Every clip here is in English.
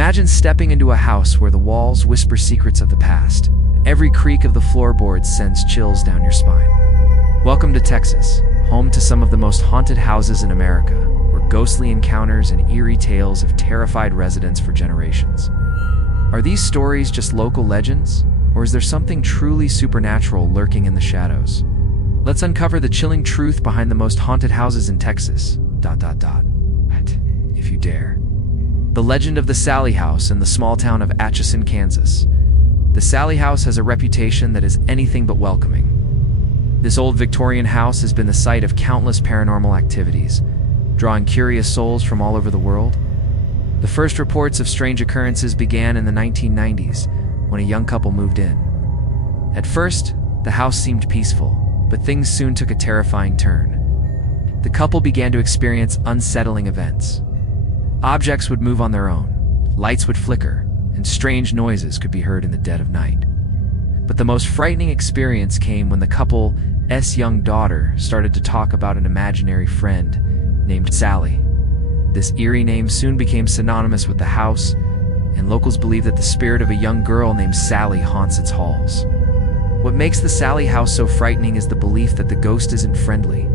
Imagine stepping into a house where the walls whisper secrets of the past. Every creak of the floorboards sends chills down your spine. Welcome to Texas, home to some of the most haunted houses in America, where ghostly encounters and eerie tales have terrified residents for generations. Are these stories just local legends, or is there something truly supernatural lurking in the shadows? Let's uncover the chilling truth behind the most haunted houses in Texas. If you dare. The legend of the Sally House in the small town of Atchison, Kansas. The Sally House has a reputation that is anything but welcoming. This old Victorian house has been the site of countless paranormal activities, drawing curious souls from all over the world. The first reports of strange occurrences began in the 1990s, when a young couple moved in. At first, the house seemed peaceful, but things soon took a terrifying turn. The couple began to experience unsettling events. Objects would move on their own, lights would flicker, and strange noises could be heard in the dead of night. But the most frightening experience came when the couple's young daughter started to talk about an imaginary friend named Sally. This eerie name soon became synonymous with the house, and locals believe that the spirit of a young girl named Sally haunts its halls. What makes the Sally House so frightening is the belief that the ghost isn't friendly.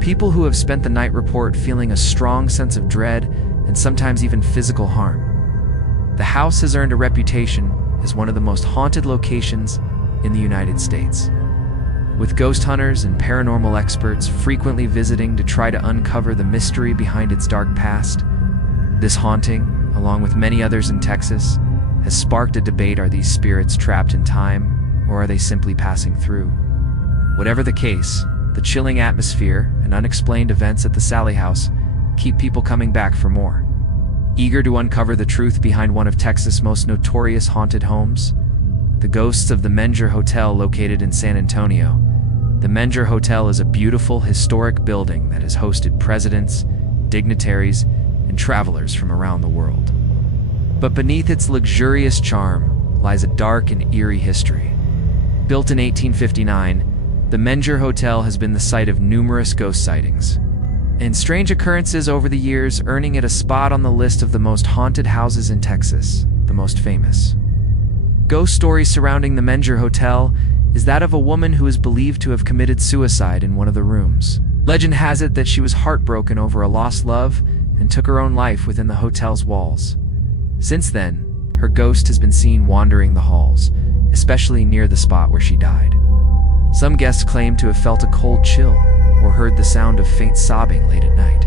People who have spent the night report feeling a strong sense of dread and sometimes even physical harm. The house has earned a reputation as one of the most haunted locations in the United States, with ghost hunters and paranormal experts frequently visiting to try to uncover the mystery behind its dark past. This haunting, along with many others in Texas, has sparked a debate: are these spirits trapped in time, or are they simply passing through? Whatever the case, the chilling atmosphere and unexplained events at the Sally House keep people coming back for more. Eager to uncover the truth behind one of Texas' most notorious haunted homes? The ghosts of the Menger Hotel, located in San Antonio. The Menger Hotel is a beautiful, historic building that has hosted presidents, dignitaries, and travelers from around the world. But beneath its luxurious charm lies a dark and eerie history. Built in 1859, the Menger Hotel has been the site of numerous ghost sightings and strange occurrences over the years, earning it a spot on the list of the most haunted houses in Texas, the most famous. Ghost stories surrounding the Menger Hotel is that of a woman who is believed to have committed suicide in one of the rooms. Legend has it that she was heartbroken over a lost love and took her own life within the hotel's walls. Since then, her ghost has been seen wandering the halls, especially near the spot where she died. Some guests claim to have felt a cold chill or heard the sound of faint sobbing late at night.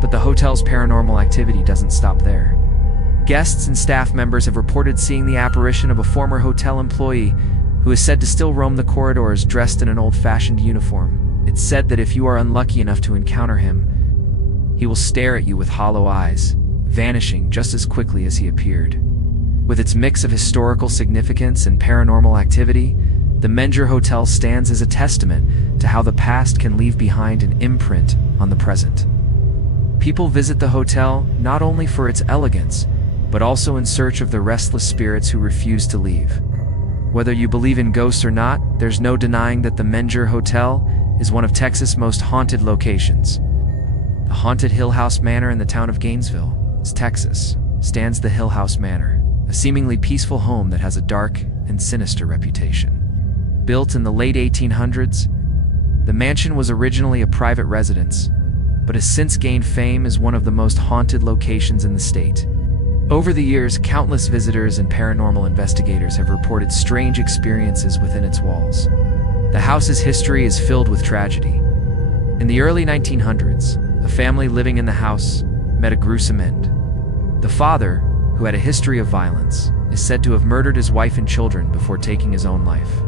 But the hotel's paranormal activity doesn't stop there. Guests and staff members have reported seeing the apparition of a former hotel employee who is said to still roam the corridors dressed in an old-fashioned uniform. It's said that if you are unlucky enough to encounter him, he will stare at you with hollow eyes, vanishing just as quickly as he appeared. With its mix of historical significance and paranormal activity, the Menger Hotel stands as a testament to how the past can leave behind an imprint on the present. People visit the hotel not only for its elegance, but also in search of the restless spirits who refuse to leave. Whether you believe in ghosts or not, there's no denying that the Menger Hotel is one of Texas' most haunted locations. The haunted Hill House Manor in the town of Gainesville, Texas, stands the Hill House Manor, a seemingly peaceful home that has a dark and sinister reputation. Built in the late 1800s, the mansion was originally a private residence, but has since gained fame as one of the most haunted locations in the state. Over the years, countless visitors and paranormal investigators have reported strange experiences within its walls. The house's history is filled with tragedy. In the early 1900s, a family living in the house met a gruesome end. The father, who had a history of violence, is said to have murdered his wife and children before taking his own life.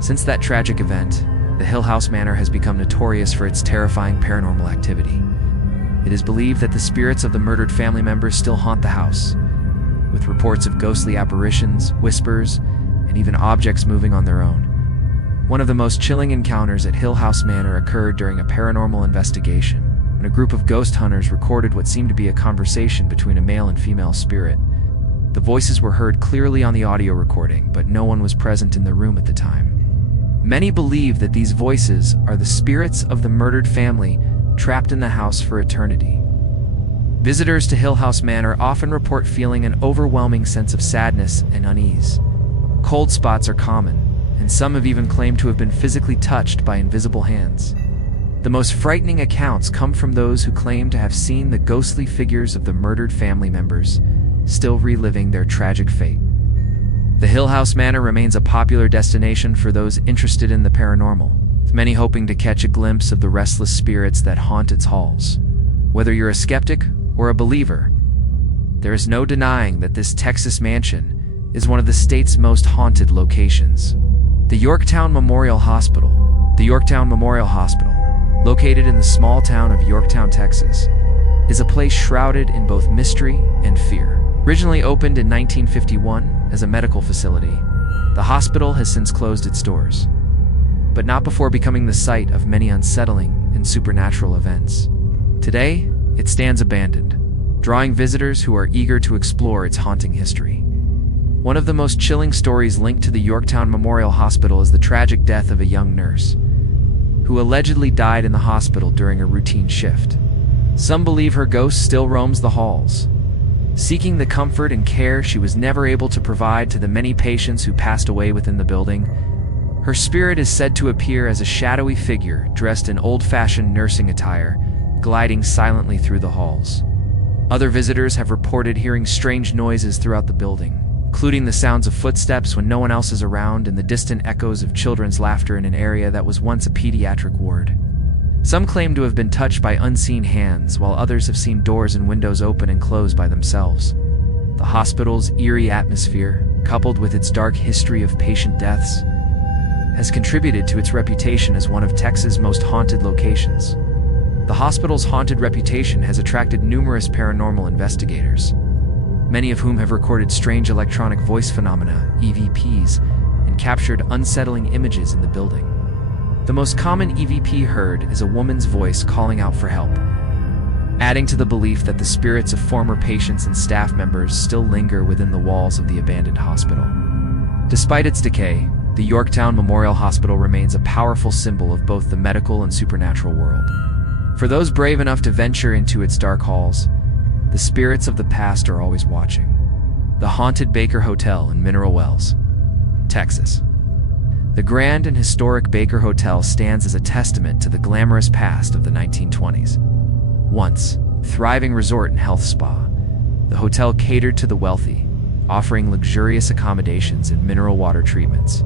Since that tragic event, the Hill House Manor has become notorious for its terrifying paranormal activity. It is believed that the spirits of the murdered family members still haunt the house, with reports of ghostly apparitions, whispers, and even objects moving on their own. One of the most chilling encounters at Hill House Manor occurred during a paranormal investigation, when a group of ghost hunters recorded what seemed to be a conversation between a male and female spirit. The voices were heard clearly on the audio recording, but no one was present in the room at the time. Many believe that these voices are the spirits of the murdered family trapped in the house for eternity. Visitors to Hill House Manor often report feeling an overwhelming sense of sadness and unease. Cold spots are common, and some have even claimed to have been physically touched by invisible hands. The most frightening accounts come from those who claim to have seen the ghostly figures of the murdered family members, still reliving their tragic fate. The Hill House Manor remains a popular destination for those interested in the paranormal, with many hoping to catch a glimpse of the restless spirits that haunt its halls. Whether you're a skeptic or a believer, there is no denying that this Texas mansion is one of the state's most haunted locations. The Yorktown Memorial Hospital. The Yorktown Memorial Hospital, located in the small town of Yorktown, Texas, is a place shrouded in both mystery and fear. Originally opened in 1951 as a medical facility, the hospital has since closed its doors, but not before becoming the site of many unsettling and supernatural events. Today, it stands abandoned, drawing visitors who are eager to explore its haunting history. One of the most chilling stories linked to the Yorktown Memorial Hospital is the tragic death of a young nurse, who allegedly died in the hospital during a routine shift. Some believe her ghost still roams the halls, seeking the comfort and care she was never able to provide to the many patients who passed away within the building. Her spirit is said to appear as a shadowy figure dressed in old-fashioned nursing attire, gliding silently through the halls. Other visitors have reported hearing strange noises throughout the building, including the sounds of footsteps when no one else is around and the distant echoes of children's laughter in an area that was once a pediatric ward. Some claim to have been touched by unseen hands, while others have seen doors and windows open and close by themselves. The hospital's eerie atmosphere, coupled with its dark history of patient deaths, has contributed to its reputation as one of Texas' most haunted locations. The hospital's haunted reputation has attracted numerous paranormal investigators, many of whom have recorded strange electronic voice phenomena, EVPs, and captured unsettling images in the building. The most common EVP heard is a woman's voice calling out for help, adding to the belief that the spirits of former patients and staff members still linger within the walls of the abandoned hospital. Despite its decay, the Yorktown Memorial Hospital remains a powerful symbol of both the medical and supernatural world. For those brave enough to venture into its dark halls, the spirits of the past are always watching. The haunted Baker Hotel in Mineral Wells, Texas. The grand and historic Baker Hotel stands as a testament to the glamorous past of the 1920s. Once a thriving resort and health spa, the hotel catered to the wealthy, offering luxurious accommodations and mineral water treatments.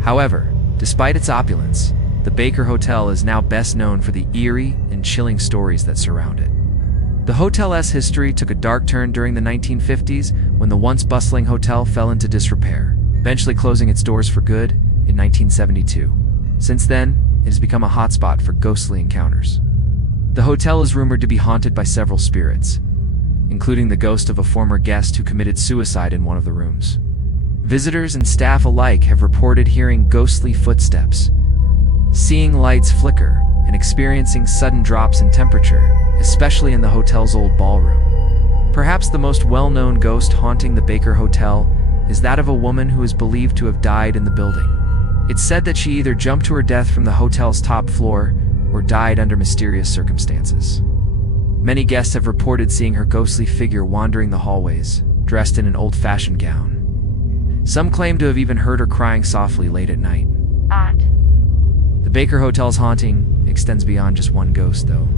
However, despite its opulence, the Baker Hotel is now best known for the eerie and chilling stories that surround it. The hotel's history took a dark turn during the 1950s when the once bustling hotel fell into disrepair, eventually closing its doors for good in 1972. Since then, it has become a hotspot for ghostly encounters. The hotel is rumored to be haunted by several spirits, including the ghost of a former guest who committed suicide in one of the rooms. Visitors and staff alike have reported hearing ghostly footsteps, seeing lights flicker, and experiencing sudden drops in temperature, especially in the hotel's old ballroom. Perhaps the most well-known ghost haunting the Baker Hotel is that of a woman who is believed to have died in the building. It's said that she either jumped to her death from the hotel's top floor or died under mysterious circumstances. Many guests have reported seeing her ghostly figure wandering the hallways, dressed in an old-fashioned gown. Some claim to have even heard her crying softly late at night. The Baker Hotel's haunting extends beyond just one ghost, though.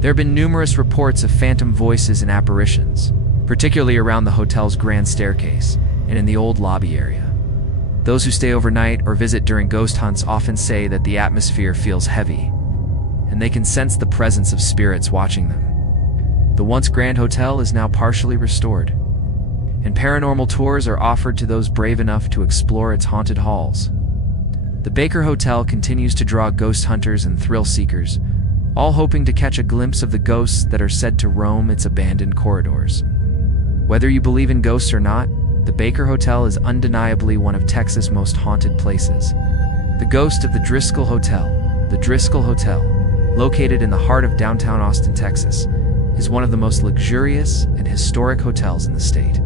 There have been numerous reports of phantom voices and apparitions, particularly around the hotel's grand staircase and in the old lobby area. Those who stay overnight or visit during ghost hunts often say that the atmosphere feels heavy, and they can sense the presence of spirits watching them. The once grand hotel is now partially restored, and paranormal tours are offered to those brave enough to explore its haunted halls. The Baker Hotel continues to draw ghost hunters and thrill seekers, all hoping to catch a glimpse of the ghosts that are said to roam its abandoned corridors. Whether you believe in ghosts or not, the Baker Hotel is undeniably one of Texas' most haunted places. The ghost of the Driscoll Hotel. The Driscoll Hotel, located in the heart of downtown Austin, Texas, is one of the most luxurious and historic hotels in the state.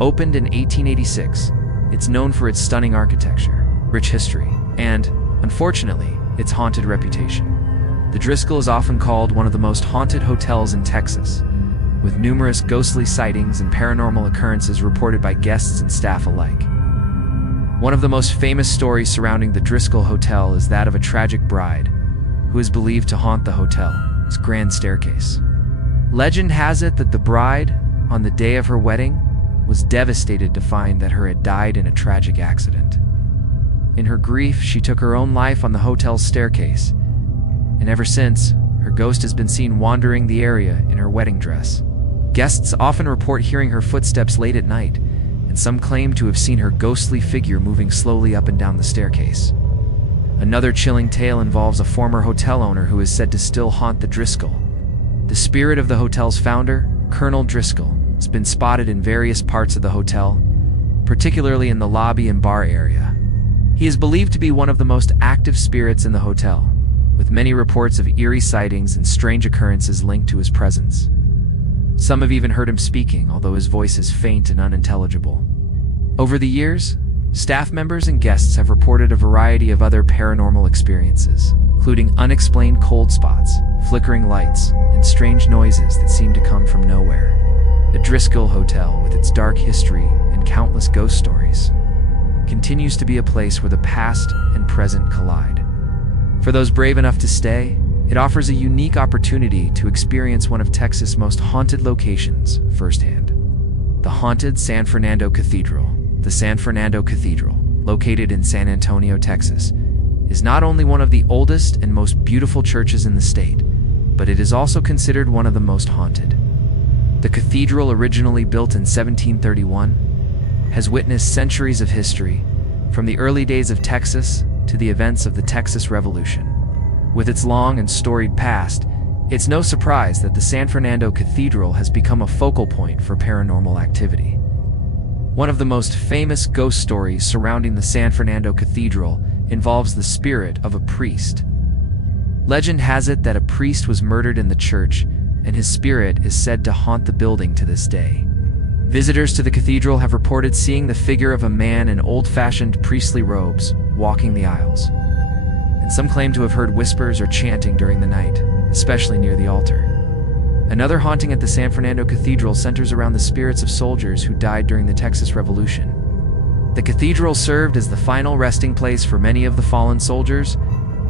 Opened in 1886, it's known for its stunning architecture, rich history, and, unfortunately, its haunted reputation. The Driscoll is often called one of the most haunted hotels in Texas, with numerous ghostly sightings and paranormal occurrences reported by guests and staff alike. One of the most famous stories surrounding the Driscoll Hotel is that of a tragic bride who is believed to haunt the hotel's grand staircase. Legend has it that the bride, on the day of her wedding, was devastated to find that her had died in a tragic accident. In her grief, she took her own life on the hotel's staircase, and ever since, her ghost has been seen wandering the area in her wedding dress. Guests often report hearing her footsteps late at night, and some claim to have seen her ghostly figure moving slowly up and down the staircase. Another chilling tale involves a former hotel owner who is said to still haunt the Driscoll. The spirit of the hotel's founder, Colonel Driscoll, has been spotted in various parts of the hotel, particularly in the lobby and bar area. He is believed to be one of the most active spirits in the hotel, with many reports of eerie sightings and strange occurrences linked to his presence. Some have even heard him speaking, although his voice is faint and unintelligible. Over the years, staff members and guests have reported a variety of other paranormal experiences, including unexplained cold spots, flickering lights, and strange noises that seem to come from nowhere. The Driscoll Hotel, with its dark history and countless ghost stories, continues to be a place where the past and present collide. For those brave enough to stay, it offers a unique opportunity to experience one of Texas' most haunted locations firsthand. The haunted San Fernando Cathedral. The San Fernando Cathedral, located in San Antonio, Texas, is not only one of the oldest and most beautiful churches in the state, but it is also considered one of the most haunted. The cathedral, originally built in 1731, has witnessed centuries of history, from the early days of Texas to the events of the Texas Revolution. With its long and storied past, it's no surprise that the San Fernando Cathedral has become a focal point for paranormal activity. One of the most famous ghost stories surrounding the San Fernando Cathedral involves the spirit of a priest. Legend has it that a priest was murdered in the church, and his spirit is said to haunt the building to this day. Visitors to the cathedral have reported seeing the figure of a man in old-fashioned priestly robes walking the aisles, and some claim to have heard whispers or chanting during the night, especially near the altar. Another haunting at the San Fernando Cathedral centers around the spirits of soldiers who died during the Texas Revolution. The cathedral served as the final resting place for many of the fallen soldiers,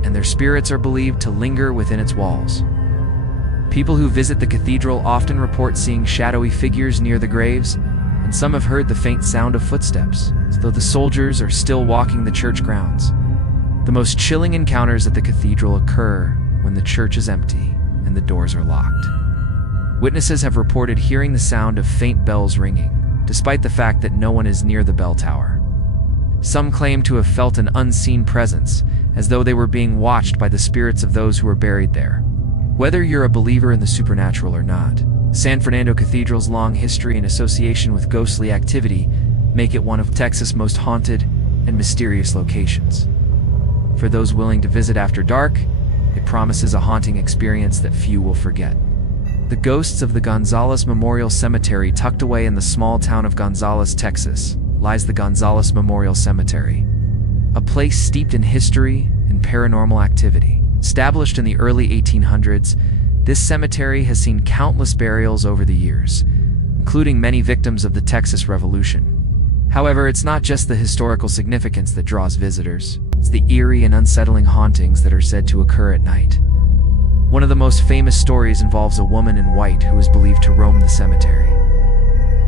and their spirits are believed to linger within its walls. People who visit the cathedral often report seeing shadowy figures near the graves, and some have heard the faint sound of footsteps, as though the soldiers are still walking the church grounds. The most chilling encounters at the cathedral occur when the church is empty and the doors are locked. Witnesses have reported hearing the sound of faint bells ringing, despite the fact that no one is near the bell tower. Some claim to have felt an unseen presence, as though they were being watched by the spirits of those who were buried there. Whether you're a believer in the supernatural or not, San Fernando Cathedral's long history and association with ghostly activity make it one of Texas' most haunted and mysterious locations. For those willing to visit after dark, it promises a haunting experience that few will forget. The ghosts of the Gonzales Memorial Cemetery, tucked away in the small town of Gonzales, Texas, lies the Gonzales Memorial Cemetery, a place steeped in history and paranormal activity. Established in the early 1800s, this cemetery has seen countless burials over the years, including many victims of the Texas Revolution. However, it's not just the historical significance that draws visitors. It's the eerie and unsettling hauntings that are said to occur at night. One of the most famous stories involves a woman in white who is believed to roam the cemetery.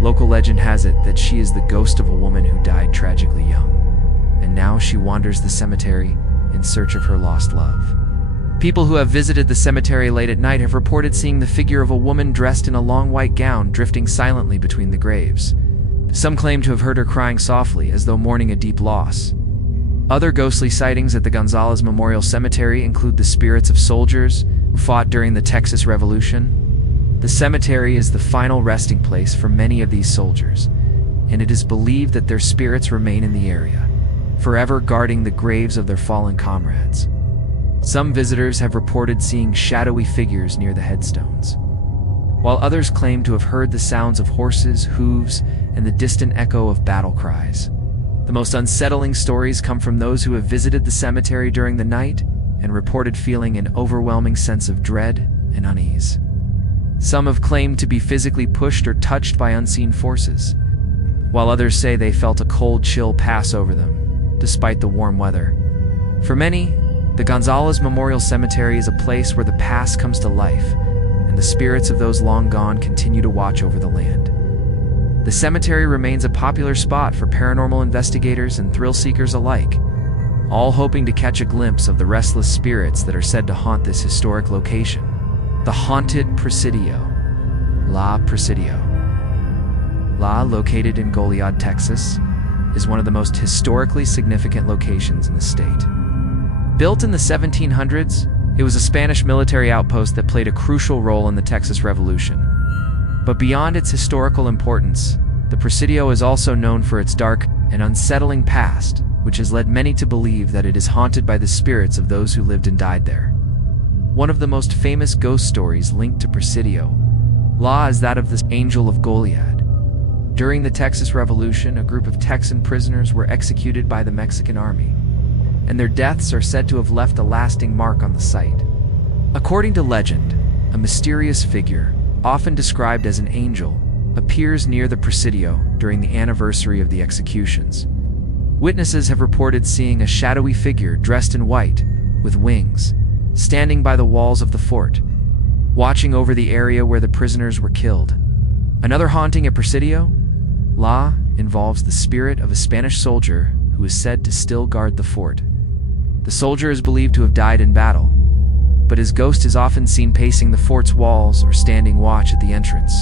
Local legend has it that she is the ghost of a woman who died tragically young, and now she wanders the cemetery in search of her lost love. People who have visited the cemetery late at night have reported seeing the figure of a woman dressed in a long white gown drifting silently between the graves. Some claim to have heard her crying softly, as though mourning a deep loss. Other ghostly sightings at the Gonzales Memorial Cemetery include the spirits of soldiers who fought during the Texas Revolution. The cemetery is the final resting place for many of these soldiers, and it is believed that their spirits remain in the area, forever guarding the graves of their fallen comrades. Some visitors have reported seeing shadowy figures near the headstones, while others claim to have heard the sounds of horses' hooves and the distant echo of battle cries. The most unsettling stories come from those who have visited the cemetery during the night and reported feeling an overwhelming sense of dread and unease. Some have claimed to be physically pushed or touched by unseen forces, while others say they felt a cold chill pass over them, despite the warm weather. For many, the Gonzales Memorial Cemetery is a place where the past comes to life, and the spirits of those long gone continue to watch over the land. The cemetery remains a popular spot for paranormal investigators and thrill-seekers alike, all hoping to catch a glimpse of the restless spirits that are said to haunt this historic location. The haunted Presidio. La Presidio. La, located in Goliad, Texas, is one of the most historically significant locations in the state. Built in the 1700s, it was a Spanish military outpost that played a crucial role in the Texas Revolution. But beyond its historical importance, the Presidio is also known for its dark and unsettling past, which has led many to believe that it is haunted by the spirits of those who lived and died there. One of the most famous ghost stories linked to Presidio La is that of the Angel of Goliad. During the Texas Revolution, a group of Texan prisoners were executed by the Mexican army, and their deaths are said to have left a lasting mark on the site. According to legend, a mysterious figure, often described as an angel, appears near the Presidio during the anniversary of the executions. Witnesses have reported seeing a shadowy figure dressed in white, with wings, standing by the walls of the fort, watching over the area where the prisoners were killed. Another haunting at Presidio La involves the spirit of a Spanish soldier who is said to still guard the fort. The soldier is believed to have died in battle, but his ghost is often seen pacing the fort's walls or standing watch at the entrance.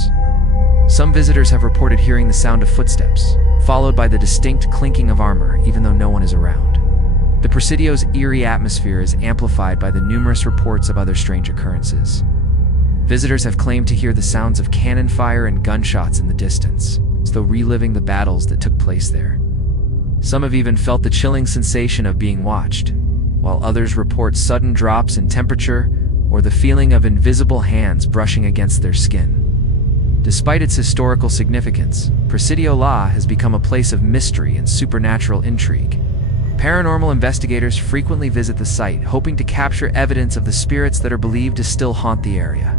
Some visitors have reported hearing the sound of footsteps, followed by the distinct clinking of armor, even though no one is around. The Presidio's eerie atmosphere is amplified by the numerous reports of other strange occurrences. Visitors have claimed to hear the sounds of cannon fire and gunshots in the distance, as though reliving the battles that took place there. Some have even felt the chilling sensation of being watched, while others report sudden drops in temperature or the feeling of invisible hands brushing against their skin. Despite its historical significance, Presidio La has become a place of mystery and supernatural intrigue. Paranormal investigators frequently visit the site, hoping to capture evidence of the spirits that are believed to still haunt the area.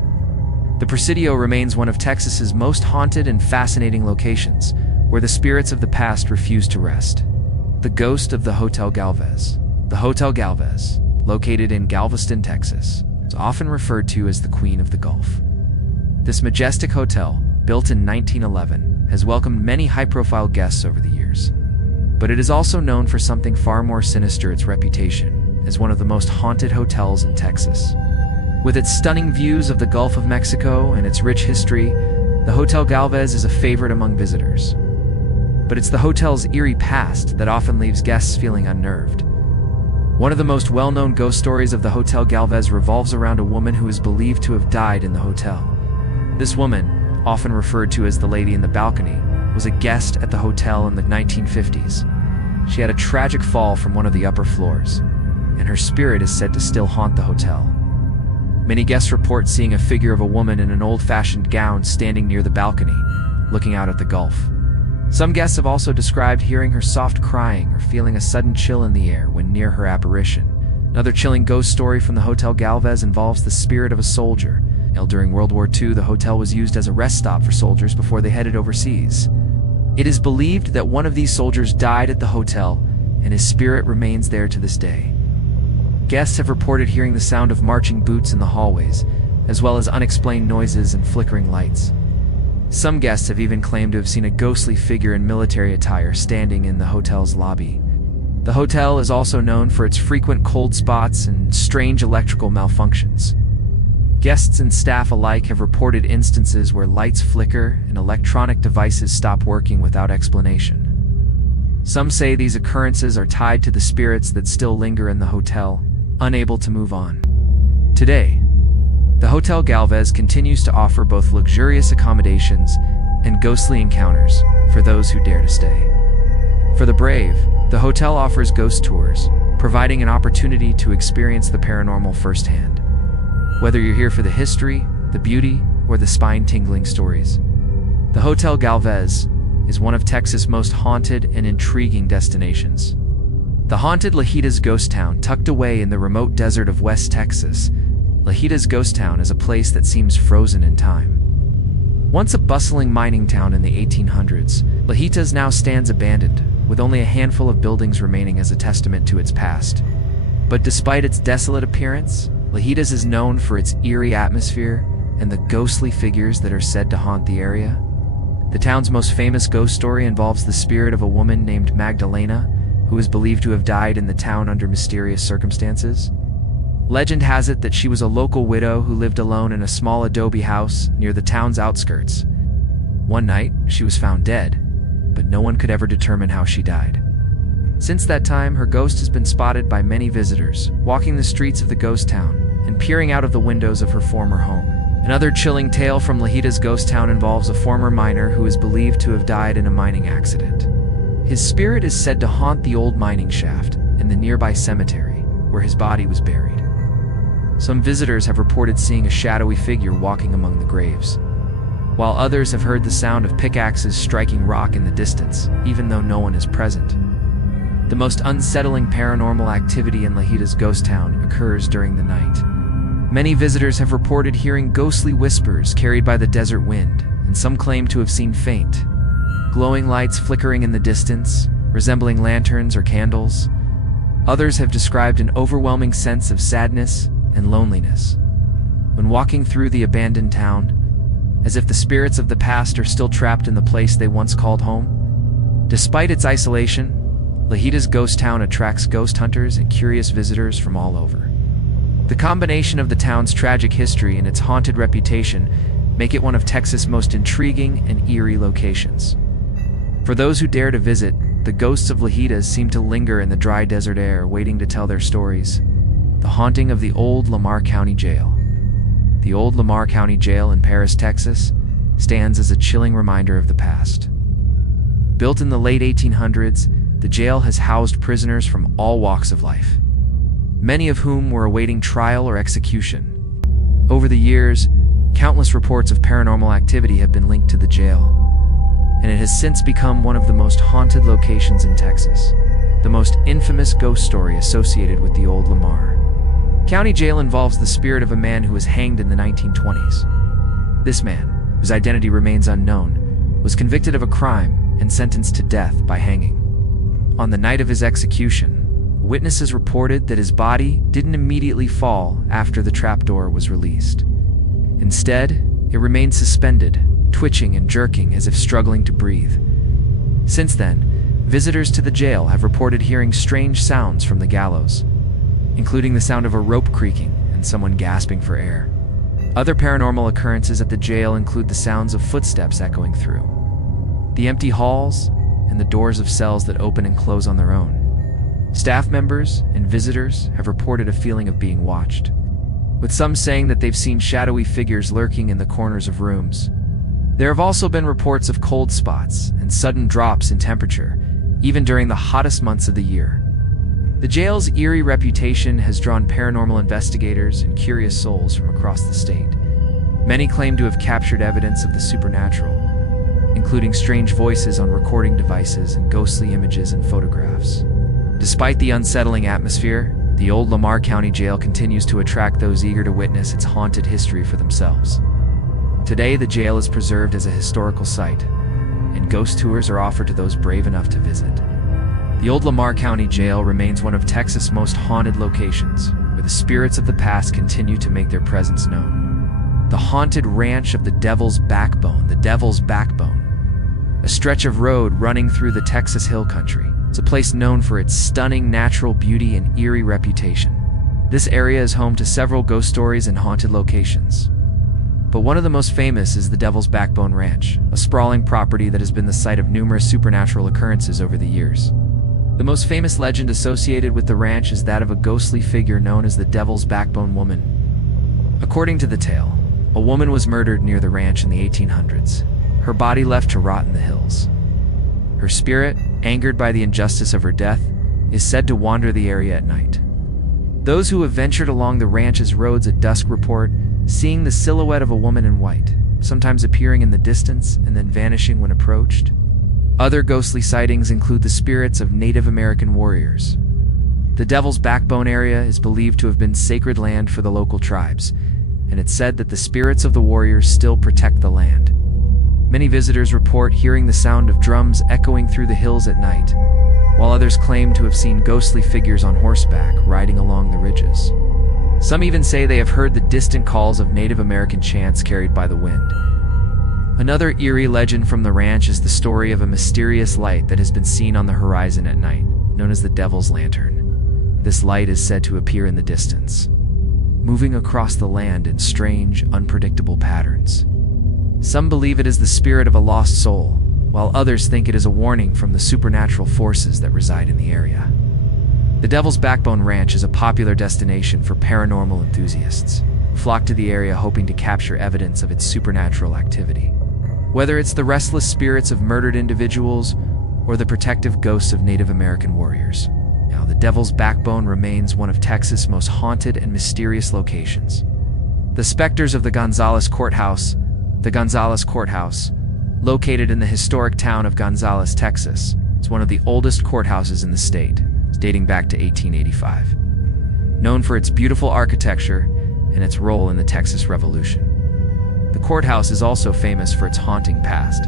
The Presidio remains one of Texas's most haunted and fascinating locations, where the spirits of the past refuse to rest. The ghost of the Hotel Galvez. The Hotel Galvez, located in Galveston, Texas, is often referred to as the Queen of the Gulf. This majestic hotel, built in 1911, has welcomed many high-profile guests over the years. But it is also known for something far more sinister: its reputation as one of the most haunted hotels in Texas. With its stunning views of the Gulf of Mexico and its rich history, the Hotel Galvez is a favorite among visitors. But it's the hotel's eerie past that often leaves guests feeling unnerved. One of the most well-known ghost stories of the Hotel Galvez revolves around a woman who is believed to have died in the hotel. This woman, often referred to as the Lady in the Balcony, was a guest at the hotel in the 1950s. She had a tragic fall from one of the upper floors, and her spirit is said to still haunt the hotel. Many guests report seeing a figure of a woman in an old-fashioned gown standing near the balcony, looking out at the Gulf. Some guests have also described hearing her soft crying or feeling a sudden chill in the air when near her apparition. Another chilling ghost story from the Hotel Galvez involves the spirit of a soldier. During World War II, the hotel was used as a rest stop for soldiers before they headed overseas. It is believed that one of these soldiers died at the hotel, and his spirit remains there to this day. Guests have reported hearing the sound of marching boots in the hallways, as well as unexplained noises and flickering lights. Some guests have even claimed to have seen a ghostly figure in military attire standing in the hotel's lobby. The hotel is also known for its frequent cold spots and strange electrical malfunctions. Guests and staff alike have reported instances where lights flicker and electronic devices stop working without explanation. Some say these occurrences are tied to the spirits that still linger in the hotel, unable to move on. Today, the Hotel Galvez continues to offer both luxurious accommodations and ghostly encounters for those who dare to stay. For the brave, the hotel offers ghost tours, providing an opportunity to experience the paranormal firsthand. Whether you're here for the history, the beauty, or the spine-tingling stories, the Hotel Galvez is one of Texas' most haunted and intriguing destinations. The haunted Lajitas Ghost Town, tucked away in the remote desert of West Texas, Lajitas Ghost Town is a place that seems frozen in time. Once a bustling mining town in the 1800s, Lajitas now stands abandoned, with only a handful of buildings remaining as a testament to its past. But despite its desolate appearance, Lajitas is known for its eerie atmosphere and the ghostly figures that are said to haunt the area. The town's most famous ghost story involves the spirit of a woman named Magdalena, who is believed to have died in the town under mysterious circumstances. Legend has it that she was a local widow who lived alone in a small adobe house near the town's outskirts. One night, she was found dead, but no one could ever determine how she died. Since that time, her ghost has been spotted by many visitors, walking the streets of the ghost town and peering out of the windows of her former home. Another chilling tale from Lajitas Ghost Town involves a former miner who is believed to have died in a mining accident. His spirit is said to haunt the old mining shaft and the nearby cemetery, where his body was buried. Some visitors have reported seeing a shadowy figure walking among the graves, while others have heard the sound of pickaxes striking rock in the distance, even though no one is present. The most unsettling paranormal activity in Lajitas Ghost Town occurs during the night. Many visitors have reported hearing ghostly whispers carried by the desert wind, and some claim to have seen faint, glowing lights flickering in the distance, resembling lanterns or candles. Others have described an overwhelming sense of sadness and loneliness when walking through the abandoned town, as if the spirits of the past are still trapped in the place they once called home. Despite its isolation, Lajitas Ghost Town attracts ghost hunters and curious visitors from all over. The combination of the town's tragic history and its haunted reputation make it one of Texas' most intriguing and eerie locations. For those who dare to visit, the ghosts of Lajitas seem to linger in the dry desert air, waiting to tell their stories. The haunting of the old Lamar County Jail. The old Lamar County Jail in Paris, Texas, stands as a chilling reminder of the past. Built in the late 1800s, the jail has housed prisoners from all walks of life, many of whom were awaiting trial or execution. Over the years, countless reports of paranormal activity have been linked to the jail, and it has since become one of the most haunted locations in Texas. The most infamous ghost story associated with the old Lamar County Jail involves the spirit of a man who was hanged in the 1920s. This man, whose identity remains unknown, was convicted of a crime and sentenced to death by hanging. On the night of his execution, witnesses reported that his body didn't immediately fall after the trapdoor was released. Instead, it remained suspended, twitching and jerking as if struggling to breathe. Since then, visitors to the jail have reported hearing strange sounds from the gallows, including the sound of a rope creaking and someone gasping for air. Other paranormal occurrences at the jail include the sounds of footsteps echoing through the empty halls and the doors of cells that open and close on their own. Staff members and visitors have reported a feeling of being watched, with some saying that they've seen shadowy figures lurking in the corners of rooms. There have also been reports of cold spots and sudden drops in temperature, even during the hottest months of the year. The jail's eerie reputation has drawn paranormal investigators and curious souls from across the state. Many claim to have captured evidence of the supernatural, including strange voices on recording devices and ghostly images and photographs. Despite the unsettling atmosphere, the old Lamar County Jail continues to attract those eager to witness its haunted history for themselves. Today, the jail is preserved as a historical site, and ghost tours are offered to those brave enough to visit. The old Lamar County Jail remains one of Texas' most haunted locations, where the spirits of the past continue to make their presence known. The haunted ranch of the Devil's Backbone, a stretch of road running through the Texas Hill Country. It's a place known for its stunning natural beauty and eerie reputation. This area is home to several ghost stories and haunted locations, but one of the most famous is the Devil's Backbone Ranch, a sprawling property that has been the site of numerous supernatural occurrences over the years. The most famous legend associated with the ranch is that of a ghostly figure known as the Devil's Backbone Woman. According to the tale, a woman was murdered near the ranch in the 1800s, her body left to rot in the hills. Her spirit, angered by the injustice of her death, is said to wander the area at night. Those who have ventured along the ranch's roads at dusk report seeing the silhouette of a woman in white, sometimes appearing in the distance and then vanishing when approached. Other ghostly sightings include the spirits of Native American warriors, The Devil's Backbone area is believed to have been sacred land for the local tribes, and it's said that the spirits of the warriors still protect the land. Many visitors report hearing the sound of drums echoing through the hills at night, while others claim to have seen ghostly figures on horseback riding along the ridges. Some even say they have heard the distant calls of Native American chants carried by the wind. Another eerie legend from the ranch is the story of a mysterious light that has been seen on the horizon at night, known as the Devil's Lantern. This light is said to appear in the distance, moving across the land in strange, unpredictable patterns. Some believe it is the spirit of a lost soul, while others think it is a warning from the supernatural forces that reside in the area. The Devil's Backbone Ranch is a popular destination for paranormal enthusiasts who flock to the area hoping to capture evidence of its supernatural activity. Whether it's the restless spirits of murdered individuals or the protective ghosts of Native American warriors. Now, the Devil's Backbone remains one of Texas' most haunted and mysterious locations. The specters of the Gonzales Courthouse, located in the historic town of Gonzales, Texas, is one of the oldest courthouses in the state, dating back to 1885. Known for its beautiful architecture and its role in the Texas Revolution. The courthouse is also famous for its haunting past.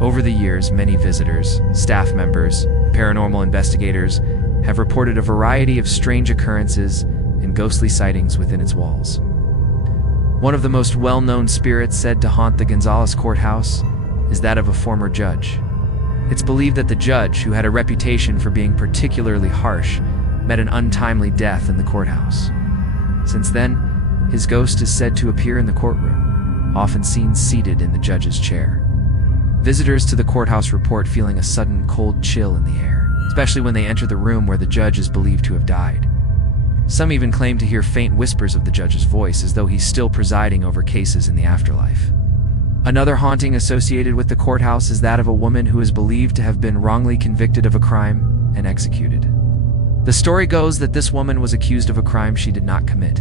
Over the years, many visitors, staff members, paranormal investigators have reported a variety of strange occurrences and ghostly sightings within its walls. One of the most well-known spirits said to haunt the Gonzales Courthouse is that of a former judge. It's believed that the judge, who had a reputation for being particularly harsh, met an untimely death in the courthouse. Since then, his ghost is said to appear in the courtroom, often seen seated in the judge's chair. Visitors to the courthouse report feeling a sudden cold chill in the air, especially when they enter the room where the judge is believed to have died. Some even claim to hear faint whispers of the judge's voice as though he's still presiding over cases in the afterlife. Another haunting associated with the courthouse is that of a woman who is believed to have been wrongly convicted of a crime and executed. The story goes that this woman was accused of a crime she did not commit,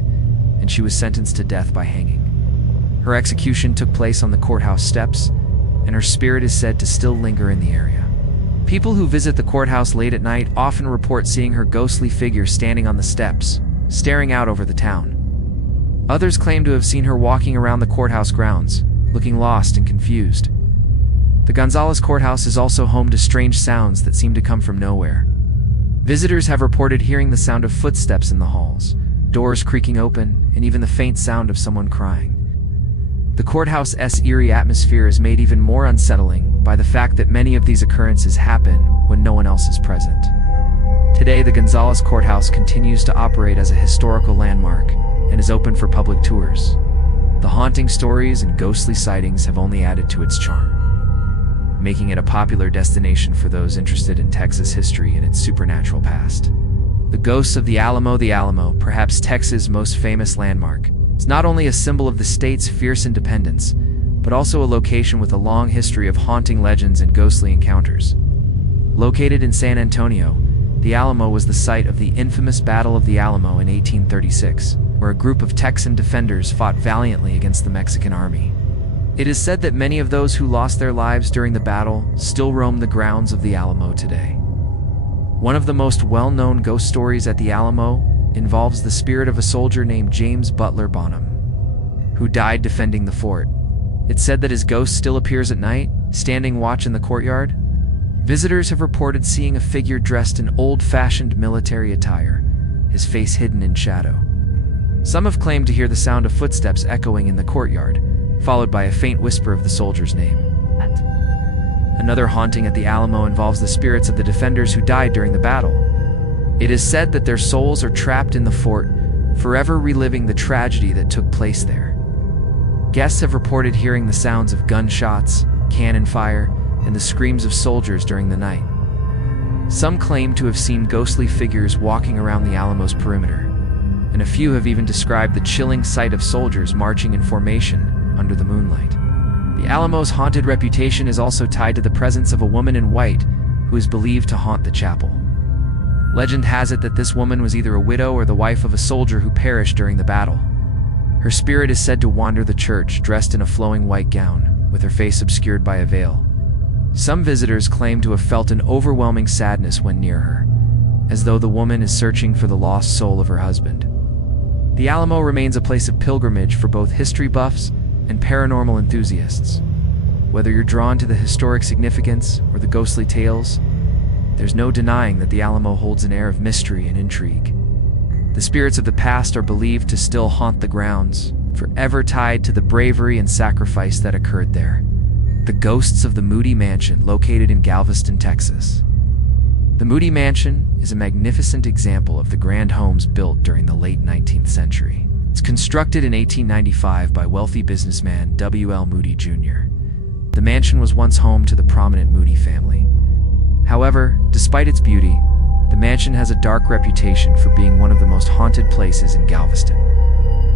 and she was sentenced to death by hanging. Her execution took place on the courthouse steps, and her spirit is said to still linger in the area. People who visit the courthouse late at night often report seeing her ghostly figure standing on the steps, staring out over the town. Others claim to have seen her walking around the courthouse grounds, looking lost and confused. The Gonzales Courthouse is also home to strange sounds that seem to come from nowhere. Visitors have reported hearing the sound of footsteps in the halls, doors creaking open, and even the faint sound of someone crying. The courthouse's eerie atmosphere is made even more unsettling by the fact that many of these occurrences happen when no one else is present. Today, the Gonzales Courthouse continues to operate as a historical landmark and is open for public tours. The haunting stories and ghostly sightings have only added to its charm, making it a popular destination for those interested in Texas history and its supernatural past. The ghosts of the Alamo, perhaps Texas' most famous landmark, is not only a symbol of the state's fierce independence, but also a location with a long history of haunting legends and ghostly encounters. Located in San Antonio, the Alamo was the site of the infamous Battle of the Alamo in 1836, where a group of Texan defenders fought valiantly against the Mexican army. It is said that many of those who lost their lives during the battle still roam the grounds of the Alamo today. One of the most well-known ghost stories at the Alamo involves the spirit of a soldier named James Butler Bonham, who died defending the fort. It's said that his ghost still appears at night, standing watch in the courtyard. Visitors have reported seeing a figure dressed in old-fashioned military attire, his face hidden in shadow. Some have claimed to hear the sound of footsteps echoing in the courtyard, followed by a faint whisper of the soldier's name. Another haunting at the Alamo involves the spirits of the defenders who died during the battle. It is said that their souls are trapped in the fort, forever reliving the tragedy that took place there. Guests have reported hearing the sounds of gunshots, cannon fire, and the screams of soldiers during the night. Some claim to have seen ghostly figures walking around the Alamo's perimeter, and a few have even described the chilling sight of soldiers marching in formation under the moonlight. The Alamo's haunted reputation is also tied to the presence of a woman in white who is believed to haunt the chapel. Legend has it that this woman was either a widow or the wife of a soldier who perished during the battle. Her spirit is said to wander the church dressed in a flowing white gown, with her face obscured by a veil. Some visitors claim to have felt an overwhelming sadness when near her, as though the woman is searching for the lost soul of her husband. The Alamo remains a place of pilgrimage for both history buffs and paranormal enthusiasts. Whether you're drawn to the historic significance or the ghostly tales, there's no denying that the Alamo holds an air of mystery and intrigue. The spirits of the past are believed to still haunt the grounds, forever tied to the bravery and sacrifice that occurred there. The ghosts of the Moody Mansion, located in Galveston, Texas. The Moody Mansion is a magnificent example of the grand homes built during the late 19th century. It's constructed in 1895 by wealthy businessman W.L. Moody Jr. The mansion was once home to the prominent Moody family. However, despite its beauty, the mansion has a dark reputation for being one of the most haunted places in Galveston.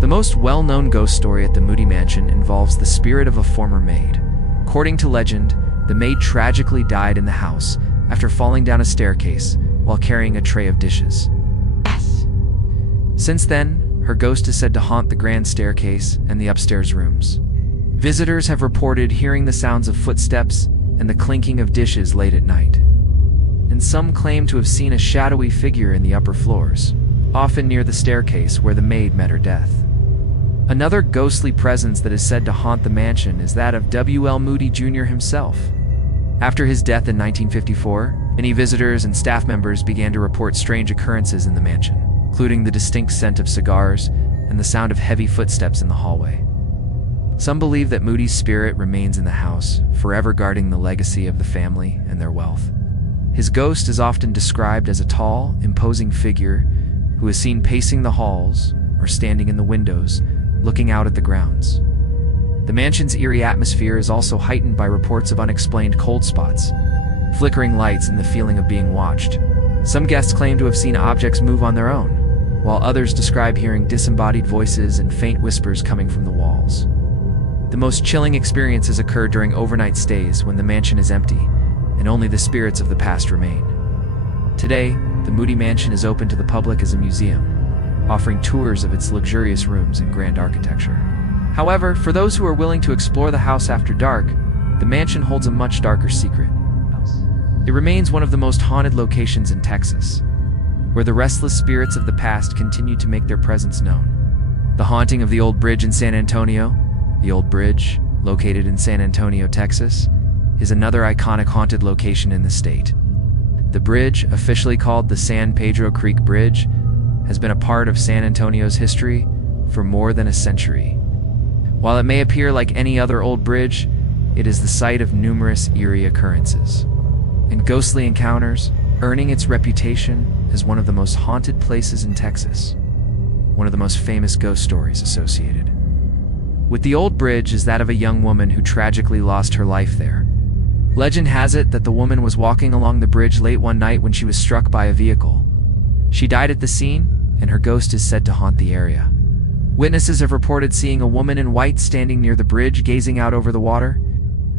The most well-known ghost story at the Moody Mansion involves the spirit of a former maid. According to legend, the maid tragically died in the house after falling down a staircase while carrying a tray of dishes. Yes. Since then, her ghost is said to haunt the grand staircase and the upstairs rooms. Visitors have reported hearing the sounds of footsteps and the clinking of dishes late at night. And some claim to have seen a shadowy figure in the upper floors, often near the staircase where the maid met her death. Another ghostly presence that is said to haunt the mansion is that of W.L. Moody Jr. himself. After his death in 1954, many visitors and staff members began to report strange occurrences in the mansion, including the distinct scent of cigars and the sound of heavy footsteps in the hallway. Some believe that Moody's spirit remains in the house, forever guarding the legacy of the family and their wealth. His ghost is often described as a tall, imposing figure who is seen pacing the halls or standing in the windows, looking out at the grounds. The mansion's eerie atmosphere is also heightened by reports of unexplained cold spots, flickering lights, and the feeling of being watched. Some guests claim to have seen objects move on their own, while others describe hearing disembodied voices and faint whispers coming from the walls. The most chilling experiences occur during overnight stays when the mansion is empty and only the spirits of the past remain. Today, the Moody Mansion is open to the public as a museum, offering tours of its luxurious rooms and grand architecture. However, for those who are willing to explore the house after dark, the mansion holds a much darker secret. It remains one of the most haunted locations in Texas, where the restless spirits of the past continue to make their presence known. The haunting of the old bridge in San Antonio, the old bridge, located in San Antonio, Texas, is another iconic haunted location in the state. The bridge, officially called the San Pedro Creek Bridge, has been a part of San Antonio's history for more than a century. While it may appear like any other old bridge, it is the site of numerous eerie occurrences and ghostly encounters, earning its reputation as one of the most haunted places in Texas, one of the most famous ghost stories associated with the old bridge is that of a young woman who tragically lost her life there. Legend has it that the woman was walking along the bridge late one night when she was struck by a vehicle. She died at the scene, and her ghost is said to haunt the area. Witnesses have reported seeing a woman in white standing near the bridge, gazing out over the water.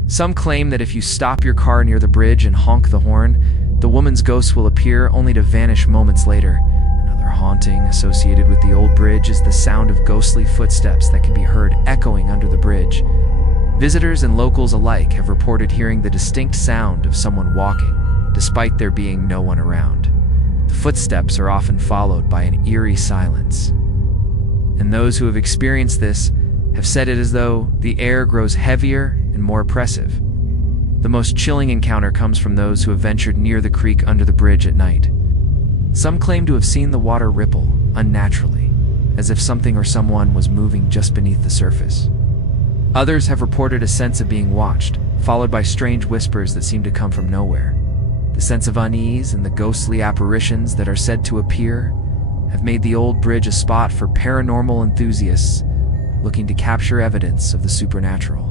Some claim that if you stop your car near the bridge and honk the horn, the woman's ghost will appear, only to vanish moments later. Another haunting associated with the old bridge is the sound of ghostly footsteps that can be heard echoing under the bridge. Visitors and locals alike have reported hearing the distinct sound of someone walking, despite there being no one around. The footsteps are often followed by an eerie silence, and those who have experienced this have said it as though the air grows heavier and more oppressive. The most chilling encounter comes from those who have ventured near the creek under the bridge at night. Some claim to have seen the water ripple unnaturally, as if something or someone was moving just beneath the surface. Others have reported a sense of being watched, followed by strange whispers that seem to come from nowhere. The sense of unease and the ghostly apparitions that are said to appear have made the old bridge a spot for paranormal enthusiasts looking to capture evidence of the supernatural.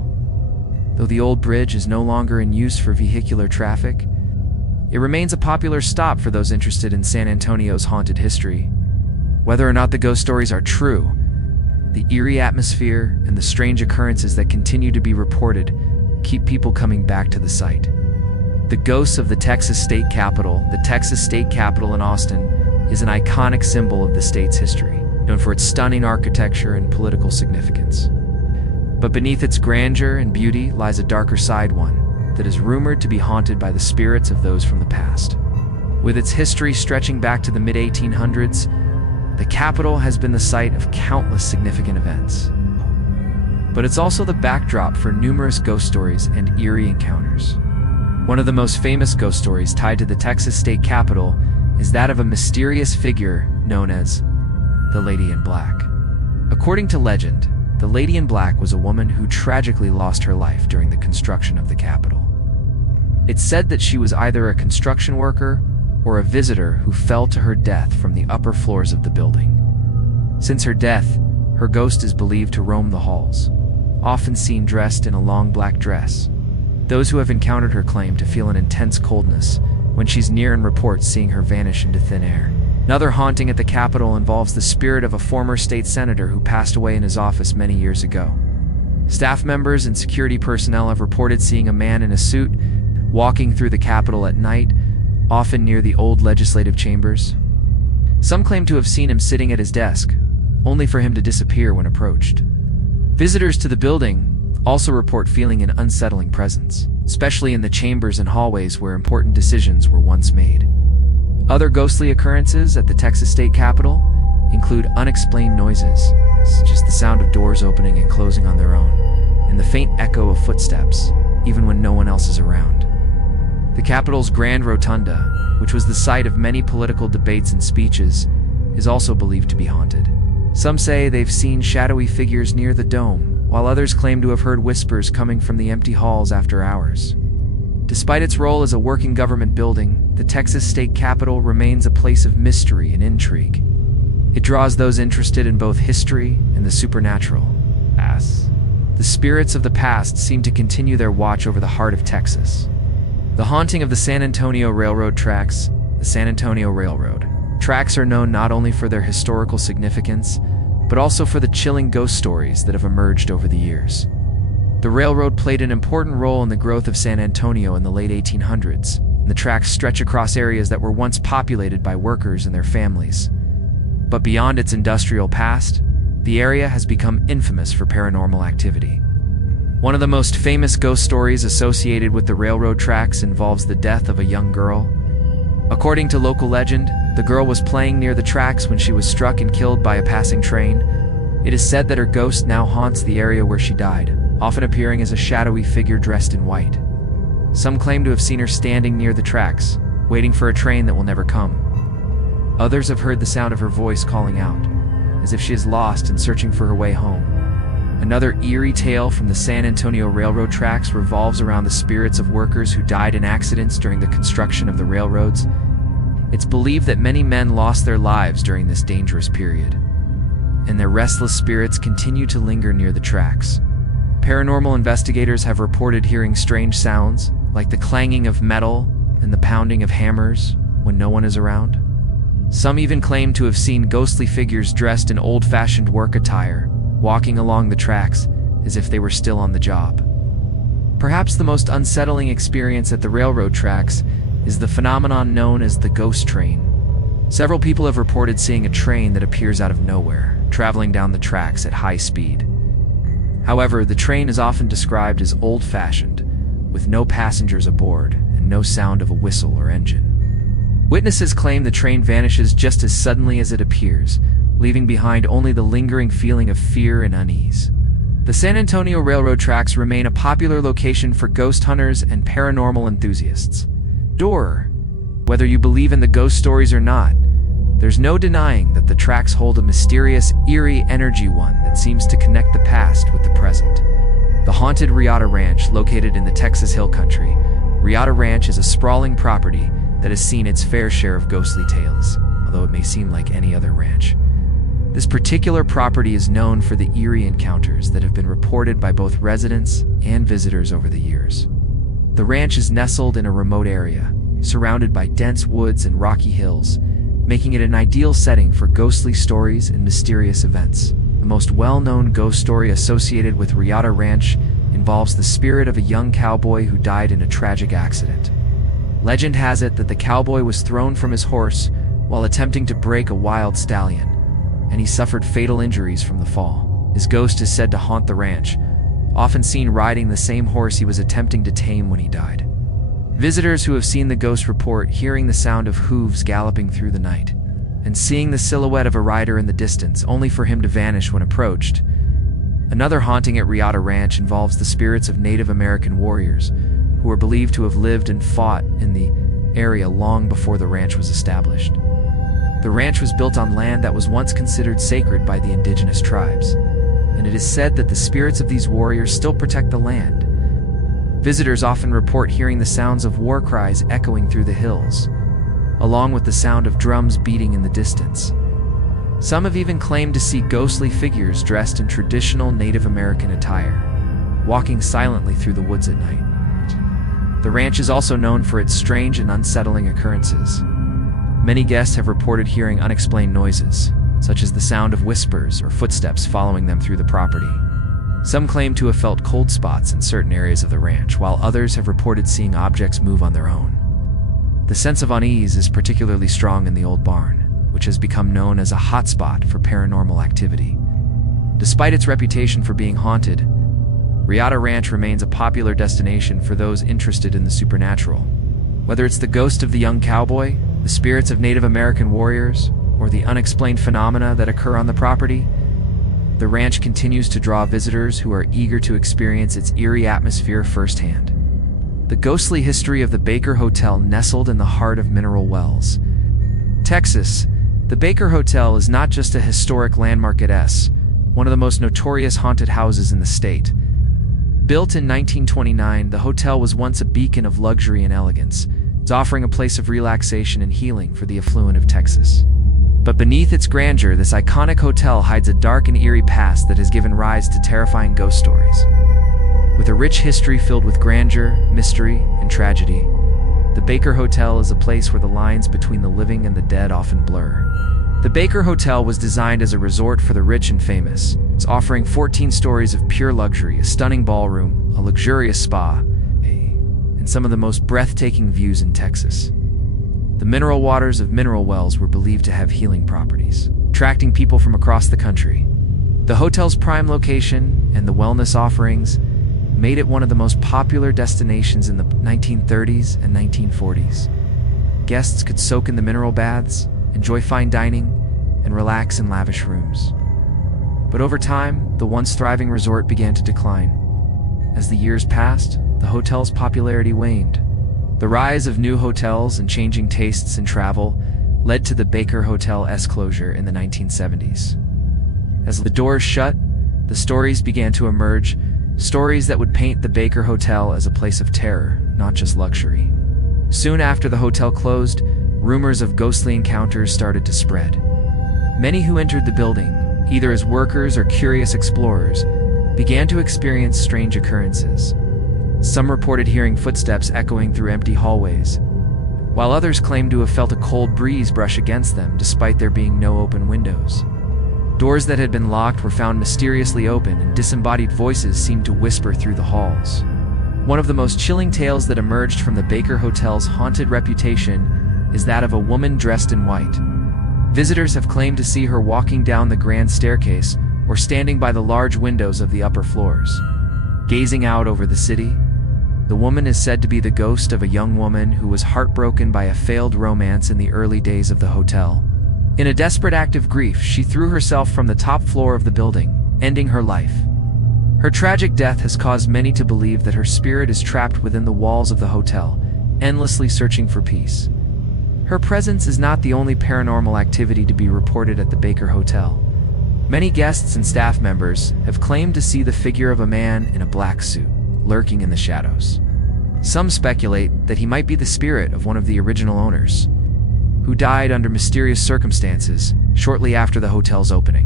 Though the old bridge is no longer in use for vehicular traffic, it remains a popular stop for those interested in San Antonio's haunted history. Whether or not the ghost stories are true, the eerie atmosphere and the strange occurrences that continue to be reported keep people coming back to the site. The ghosts of the Texas State Capitol, the Texas State Capitol in Austin, is an iconic symbol of the state's history, known for its stunning architecture and political significance. But beneath its grandeur and beauty lies a darker side, one that is rumored to be haunted by the spirits of those from the past. With its history stretching back to the mid-1800s, the Capitol has been the site of countless significant events. But it's also the backdrop for numerous ghost stories and eerie encounters. One of the most famous ghost stories tied to the Texas state capitol is that of a mysterious figure known as the Lady in Black. According to legend, the Lady in Black was a woman who tragically lost her life during the construction of the Capitol. It's said that she was either a construction worker or a visitor who fell to her death from the upper floors of the building. Since her death, her ghost is believed to roam the halls, often seen dressed in a long black dress. Those who have encountered her claim to feel an intense coldness when she's near and report seeing her vanish into thin air. Another haunting at the Capitol involves the spirit of a former state senator who passed away in his office many years ago. Staff members and security personnel have reported seeing a man in a suit walking through the Capitol at night, often near the old legislative chambers. Some claim to have seen him sitting at his desk, only for him to disappear when approached. Visitors to the building also report feeling an unsettling presence, especially in the chambers and hallways where important decisions were once made. Other ghostly occurrences at the Texas State Capitol include unexplained noises, such as the sound of doors opening and closing on their own, and the faint echo of footsteps, even when no one else is around. The Capitol's Grand Rotunda, which was the site of many political debates and speeches, is also believed to be haunted. Some say they've seen shadowy figures near the dome, while others claim to have heard whispers coming from the empty halls after hours. Despite its role as a working government building, the Texas State Capitol remains a place of mystery and intrigue. It draws those interested in both history and the supernatural. The spirits of the past seem to continue their watch over the heart of Texas. The haunting of the San Antonio Railroad tracks. The San Antonio Railroad tracks are known not only for their historical significance, but also for the chilling ghost stories that have emerged over the years. The railroad played an important role in the growth of San Antonio in the late 1800s, and the tracks stretch across areas that were once populated by workers and their families. But beyond its industrial past, the area has become infamous for paranormal activity. One of the most famous ghost stories associated with the railroad tracks involves the death of a young girl. According to local legend, the girl was playing near the tracks when she was struck and killed by a passing train. It is said that her ghost now haunts the area where she died, often appearing as a shadowy figure dressed in white. Some claim to have seen her standing near the tracks, waiting for a train that will never come. Others have heard the sound of her voice calling out, as if she is lost and searching for her way home. Another eerie tale from the San Antonio Railroad tracks revolves around the spirits of workers who died in accidents during the construction of the railroads. It's believed that many men lost their lives during this dangerous period, and their restless spirits continue to linger near the tracks. Paranormal investigators have reported hearing strange sounds, like the clanging of metal and the pounding of hammers, when no one is around. Some even claim to have seen ghostly figures dressed in old-fashioned work attire, walking along the tracks as if they were still on the job. Perhaps the most unsettling experience at the railroad tracks is the phenomenon known as the ghost train. Several people have reported seeing a train that appears out of nowhere, traveling down the tracks at high speed. However, the train is often described as old-fashioned, with no passengers aboard and no sound of a whistle or engine. Witnesses claim the train vanishes just as suddenly as it appears, leaving behind only the lingering feeling of fear and unease. The San Antonio Railroad tracks remain a popular location for ghost hunters and paranormal enthusiasts. Whether you believe in the ghost stories or not, there's no denying that the tracks hold a mysterious, eerie energy, one that seems to connect the past with the present. The haunted Riata Ranch, located in the Texas Hill Country. Riata Ranch is a sprawling property that has seen its fair share of ghostly tales, although it may seem like any other ranch. This particular property is known for the eerie encounters that have been reported by both residents and visitors over the years. The ranch is nestled in a remote area, surrounded by dense woods and rocky hills, making it an ideal setting for ghostly stories and mysterious events. The most well-known ghost story associated with Riata Ranch involves the spirit of a young cowboy who died in a tragic accident. Legend has it that the cowboy was thrown from his horse while attempting to break a wild stallion, and he suffered fatal injuries from the fall. His ghost is said to haunt the ranch, often seen riding the same horse he was attempting to tame when he died. Visitors who have seen the ghost report hearing the sound of hooves galloping through the night, and seeing the silhouette of a rider in the distance only for him to vanish when approached. Another haunting at Riata Ranch involves the spirits of Native American warriors, who are believed to have lived and fought in the area long before the ranch was established. The ranch was built on land that was once considered sacred by the indigenous tribes, and it is said that the spirits of these warriors still protect the land. Visitors often report hearing the sounds of war cries echoing through the hills, along with the sound of drums beating in the distance. Some have even claimed to see ghostly figures dressed in traditional Native American attire, walking silently through the woods at night. The ranch is also known for its strange and unsettling occurrences. Many guests have reported hearing unexplained noises, such as the sound of whispers or footsteps following them through the property. Some claim to have felt cold spots in certain areas of the ranch, while others have reported seeing objects move on their own. The sense of unease is particularly strong in the old barn, which has become known as a hotspot for paranormal activity. Despite its reputation for being haunted, Riata Ranch remains a popular destination for those interested in the supernatural. Whether it's the ghost of the young cowboy, the spirits of Native American warriors, or the unexplained phenomena that occur on the property, the ranch continues to draw visitors who are eager to experience its eerie atmosphere firsthand. The ghostly history of the Baker Hotel nestled in the heart of Mineral Wells, Texas. The Baker Hotel is not just a historic landmark, it's one of the most notorious haunted houses in the state. Built in 1929, the hotel was once a beacon of luxury and elegance, offering a place of relaxation and healing for the affluent of Texas. But beneath its grandeur, this iconic hotel hides a dark and eerie past that has given rise to terrifying ghost stories. With a rich history filled with grandeur, mystery, and tragedy, the Baker Hotel is a place where the lines between the living and the dead often blur. The Baker Hotel was designed as a resort for the rich and famous. It's offering 14 stories of pure luxury, a stunning ballroom, a luxurious spa, and some of the most breathtaking views in Texas. The mineral waters of Mineral Wells were believed to have healing properties, attracting people from across the country. The hotel's prime location and the wellness offerings made it one of the most popular destinations in the 1930s and 1940s. Guests could soak in the mineral baths, enjoy fine dining, and relax in lavish rooms. But over time, the once thriving resort began to decline. As the years passed, the hotel's popularity waned. The rise of new hotels and changing tastes in travel led to the Baker Hotel's closure in the 1970s. As the doors shut, the stories began to emerge, stories that would paint the Baker Hotel as a place of terror, not just luxury. Soon after the hotel closed, rumors of ghostly encounters started to spread. Many who entered the building, either as workers or curious explorers, began to experience strange occurrences. Some reported hearing footsteps echoing through empty hallways, while others claimed to have felt a cold breeze brush against them despite there being no open windows. Doors that had been locked were found mysteriously open, and disembodied voices seemed to whisper through the halls. One of the most chilling tales that emerged from the Baker Hotel's haunted reputation is that of a woman dressed in white. Visitors have claimed to see her walking down the grand staircase or standing by the large windows of the upper floors, gazing out over the city. The woman is said to be the ghost of a young woman who was heartbroken by a failed romance in the early days of the hotel. In a desperate act of grief, she threw herself from the top floor of the building, ending her life. Her tragic death has caused many to believe that her spirit is trapped within the walls of the hotel, endlessly searching for peace. Her presence is not the only paranormal activity to be reported at the Baker Hotel. Many guests and staff members have claimed to see the figure of a man in a black suit, lurking in the shadows. Some speculate that he might be the spirit of one of the original owners, who died under mysterious circumstances shortly after the hotel's opening.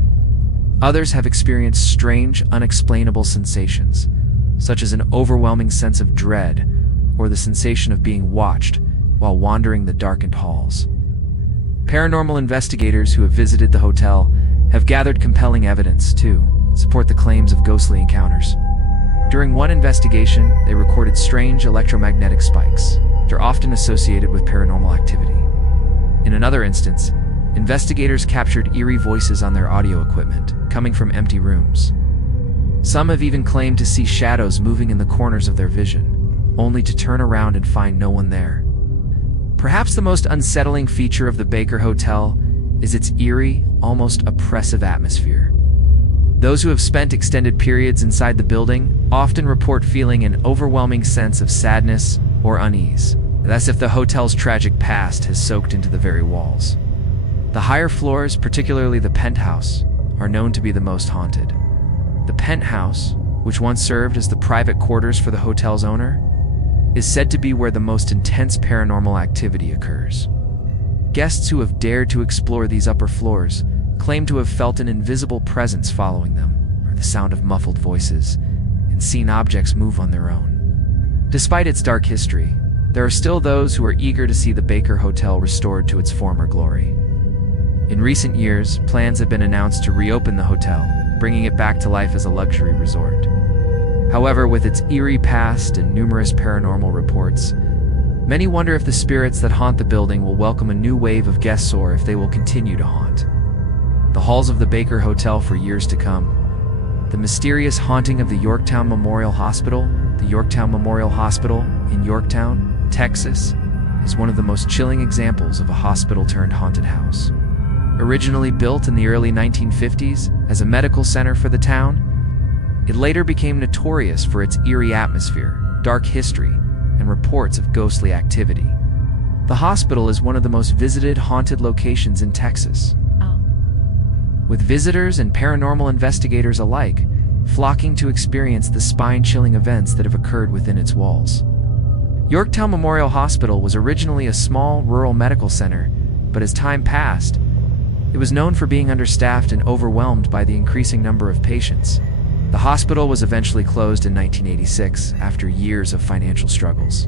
Others have experienced strange, unexplainable sensations, such as an overwhelming sense of dread or the sensation of being watched while wandering the darkened halls. Paranormal investigators who have visited the hotel have gathered compelling evidence to support the claims of ghostly encounters. During one investigation, they recorded strange electromagnetic spikes that are often associated with paranormal activity. In another instance, investigators captured eerie voices on their audio equipment, coming from empty rooms. Some have even claimed to see shadows moving in the corners of their vision, only to turn around and find no one there. Perhaps the most unsettling feature of the Baker Hotel is its eerie, almost oppressive atmosphere. Those who have spent extended periods inside the building often report feeling an overwhelming sense of sadness or unease, as if the hotel's tragic past has soaked into the very walls. The higher floors, particularly the penthouse, are known to be the most haunted. The penthouse, which once served as the private quarters for the hotel's owner, is said to be where the most intense paranormal activity occurs. Guests who have dared to explore these upper floors claim to have felt an invisible presence following them, or the sound of muffled voices, and seen objects move on their own. Despite its dark history, there are still those who are eager to see the Baker Hotel restored to its former glory. In recent years, plans have been announced to reopen the hotel, bringing it back to life as a luxury resort. However, with its eerie past and numerous paranormal reports, many wonder if the spirits that haunt the building will welcome a new wave of guests or if they will continue to haunt the halls of the Baker Hotel for years to come. The mysterious haunting of the Yorktown Memorial Hospital, the Yorktown Memorial Hospital in Yorktown, Texas, is one of the most chilling examples of a hospital-turned-haunted house. Originally built in the early 1950s as a medical center for the town, it later became notorious for its eerie atmosphere, dark history, and reports of ghostly activity. The hospital is one of the most visited haunted locations in Texas, with visitors and paranormal investigators alike flocking to experience the spine-chilling events that have occurred within its walls. Yorktown Memorial Hospital was originally a small, rural medical center, but as time passed, it was known for being understaffed and overwhelmed by the increasing number of patients. The hospital was eventually closed in 1986 after years of financial struggles.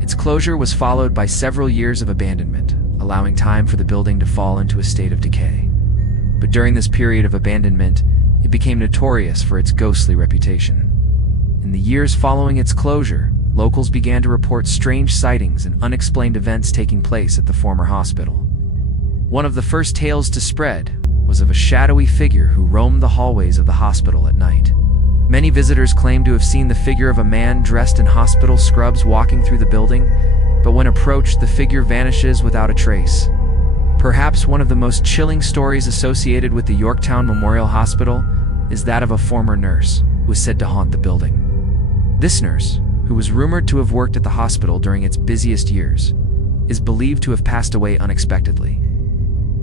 Its closure was followed by several years of abandonment, allowing time for the building to fall into a state of decay. But during this period of abandonment, it became notorious for its ghostly reputation. In the years following its closure, locals began to report strange sightings and unexplained events taking place at the former hospital. One of the first tales to spread was of a shadowy figure who roamed the hallways of the hospital at night. Many visitors claimed to have seen the figure of a man dressed in hospital scrubs walking through the building, but when approached, the figure vanishes without a trace. Perhaps one of the most chilling stories associated with the Yorktown Memorial Hospital is that of a former nurse who was said to haunt the building. This nurse, who was rumored to have worked at the hospital during its busiest years, is believed to have passed away unexpectedly.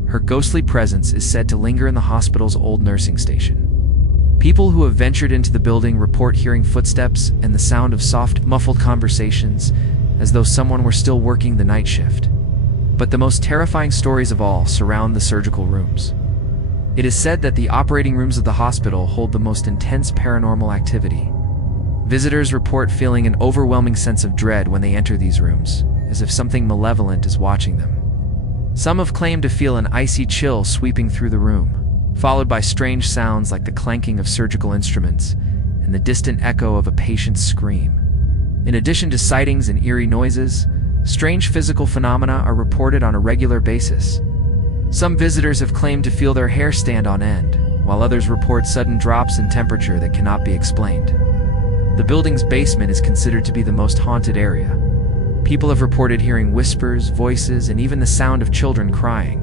Her ghostly presence is said to linger in the hospital's old nursing station. People who have ventured into the building report hearing footsteps and the sound of soft, muffled conversations, as though someone were still working the night shift. But the most terrifying stories of all surround the surgical rooms. It is said that the operating rooms of the hospital hold the most intense paranormal activity. Visitors report feeling an overwhelming sense of dread when they enter these rooms, as if something malevolent is watching them. Some have claimed to feel an icy chill sweeping through the room, followed by strange sounds like the clanking of surgical instruments and the distant echo of a patient's scream. In addition to sightings and eerie noises, strange physical phenomena are reported on a regular basis. Some visitors have claimed to feel their hair stand on end, while others report sudden drops in temperature that cannot be explained. The building's basement is considered to be the most haunted area. People have reported hearing whispers, voices, and even the sound of children crying.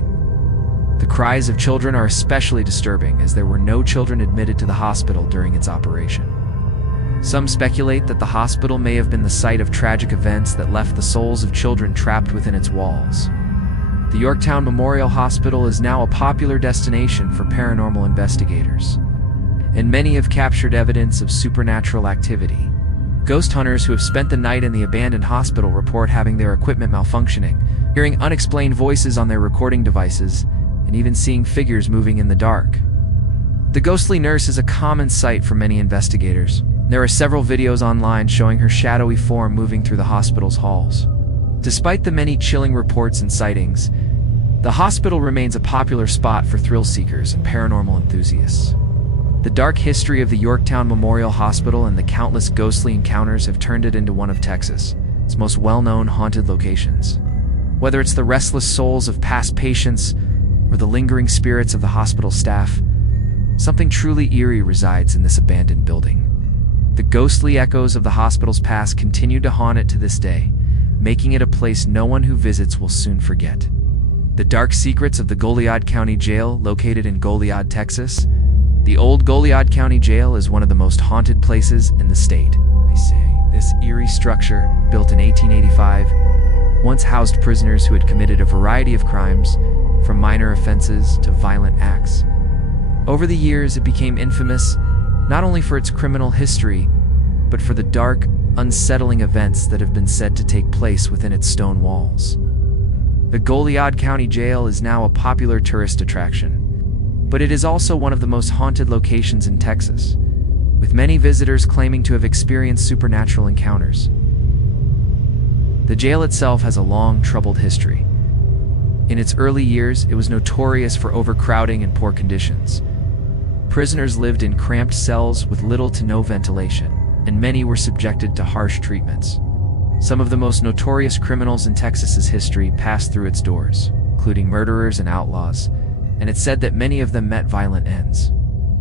The cries of children are especially disturbing, as there were no children admitted to the hospital during its operation. Some speculate that the hospital may have been the site of tragic events that left the souls of children trapped within its walls. The Yorktown Memorial Hospital is now a popular destination for paranormal investigators, and many have captured evidence of supernatural activity. Ghost hunters who have spent the night in the abandoned hospital report having their equipment malfunctioning, hearing unexplained voices on their recording devices, and even seeing figures moving in the dark. The ghostly nurse is a common sight for many investigators. There are several videos online showing her shadowy form moving through the hospital's halls. Despite the many chilling reports and sightings, the hospital remains a popular spot for thrill seekers and paranormal enthusiasts. The dark history of the Yorktown Memorial Hospital and the countless ghostly encounters have turned it into one of Texas' most well-known haunted locations. Whether it's the restless souls of past patients or the lingering spirits of the hospital staff, something truly eerie resides in this abandoned building. The ghostly echoes of the hospital's past continue to haunt it to this day, making it a place no one who visits will soon forget. The dark secrets of the Goliad County Jail, located in Goliad, Texas. The old Goliad County Jail is one of the most haunted places in the state. This eerie structure, built in 1885, once housed prisoners who had committed a variety of crimes, from minor offenses to violent acts. Over the years, it became infamous not only for its criminal history, but for the dark, unsettling events that have been said to take place within its stone walls. The Goliad County Jail is now a popular tourist attraction, but it is also one of the most haunted locations in Texas, with many visitors claiming to have experienced supernatural encounters. The jail itself has a long, troubled history. In its early years, it was notorious for overcrowding and poor conditions. Prisoners lived in cramped cells with little to no ventilation, and many were subjected to harsh treatments. Some of the most notorious criminals in Texas's history passed through its doors, including murderers and outlaws, and it's said that many of them met violent ends.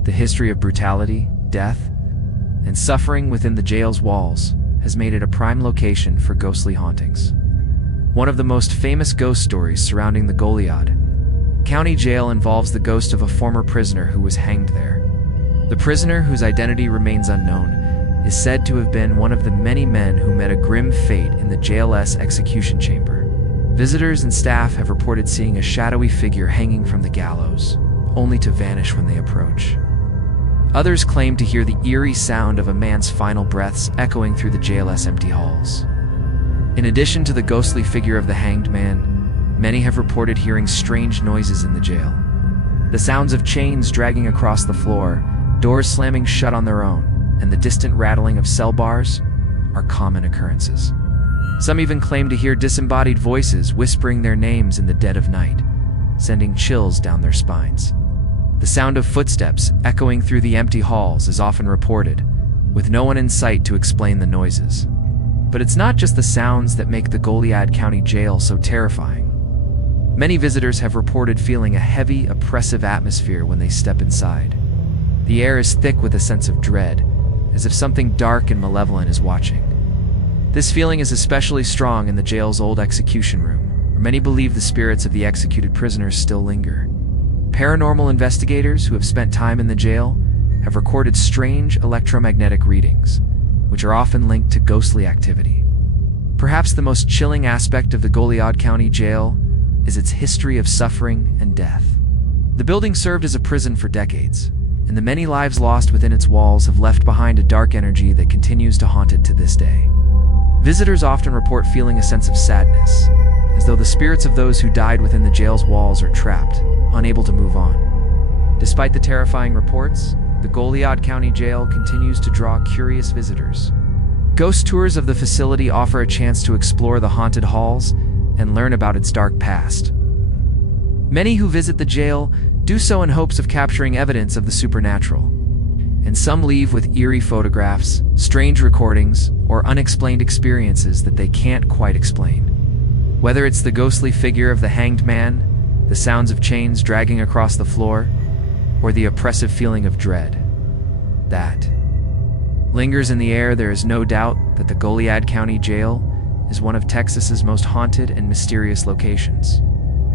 The history of brutality, death, and suffering within the jail's walls has made it a prime location for ghostly hauntings. One of the most famous ghost stories surrounding the Goliad County Jail involves the ghost of a former prisoner who was hanged there. The prisoner, whose identity remains unknown, is said to have been one of the many men who met a grim fate in the jail's execution chamber. Visitors and staff have reported seeing a shadowy figure hanging from the gallows, only to vanish when they approach. Others claim to hear the eerie sound of a man's final breaths echoing through the jail's empty halls. In addition to the ghostly figure of the hanged man, many have reported hearing strange noises in the jail. The sounds of chains dragging across the floor, doors slamming shut on their own, and the distant rattling of cell bars are common occurrences. Some even claim to hear disembodied voices whispering their names in the dead of night, sending chills down their spines. The sound of footsteps echoing through the empty halls is often reported, with no one in sight to explain the noises. But it's not just the sounds that make the Goliad County Jail so terrifying. Many visitors have reported feeling a heavy, oppressive atmosphere when they step inside. The air is thick with a sense of dread, as if something dark and malevolent is watching. This feeling is especially strong in the jail's old execution room, where many believe the spirits of the executed prisoners still linger. Paranormal investigators who have spent time in the jail have recorded strange electromagnetic readings, which are often linked to ghostly activity. Perhaps the most chilling aspect of the Goliad County Jail is its history of suffering and death. The building served as a prison for decades, and the many lives lost within its walls have left behind a dark energy that continues to haunt it to this day. Visitors often report feeling a sense of sadness, as though the spirits of those who died within the jail's walls are trapped, unable to move on. Despite the terrifying reports, the Goliad County Jail continues to draw curious visitors. Ghost tours of the facility offer a chance to explore the haunted halls and learn about its dark past. Many who visit the jail do so in hopes of capturing evidence of the supernatural, and some leave with eerie photographs, strange recordings, or unexplained experiences that they can't quite explain. Whether it's the ghostly figure of the hanged man, the sounds of chains dragging across the floor, or the oppressive feeling of dread that lingers in the air, there is no doubt that the Goliad County Jail is one of Texas's most haunted and mysterious locations.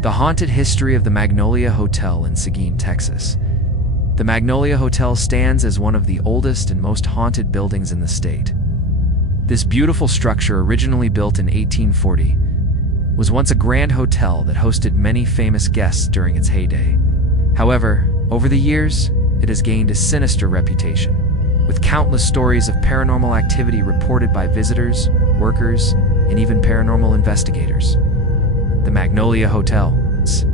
The haunted history of the Magnolia Hotel in Seguin, Texas. The Magnolia Hotel stands as one of the oldest and most haunted buildings in the state. This beautiful structure, originally built in 1840, was once a grand hotel that hosted many famous guests during its heyday. However, over the years, it has gained a sinister reputation, with countless stories of paranormal activity reported by visitors, workers, and even paranormal investigators. The Magnolia Hotel's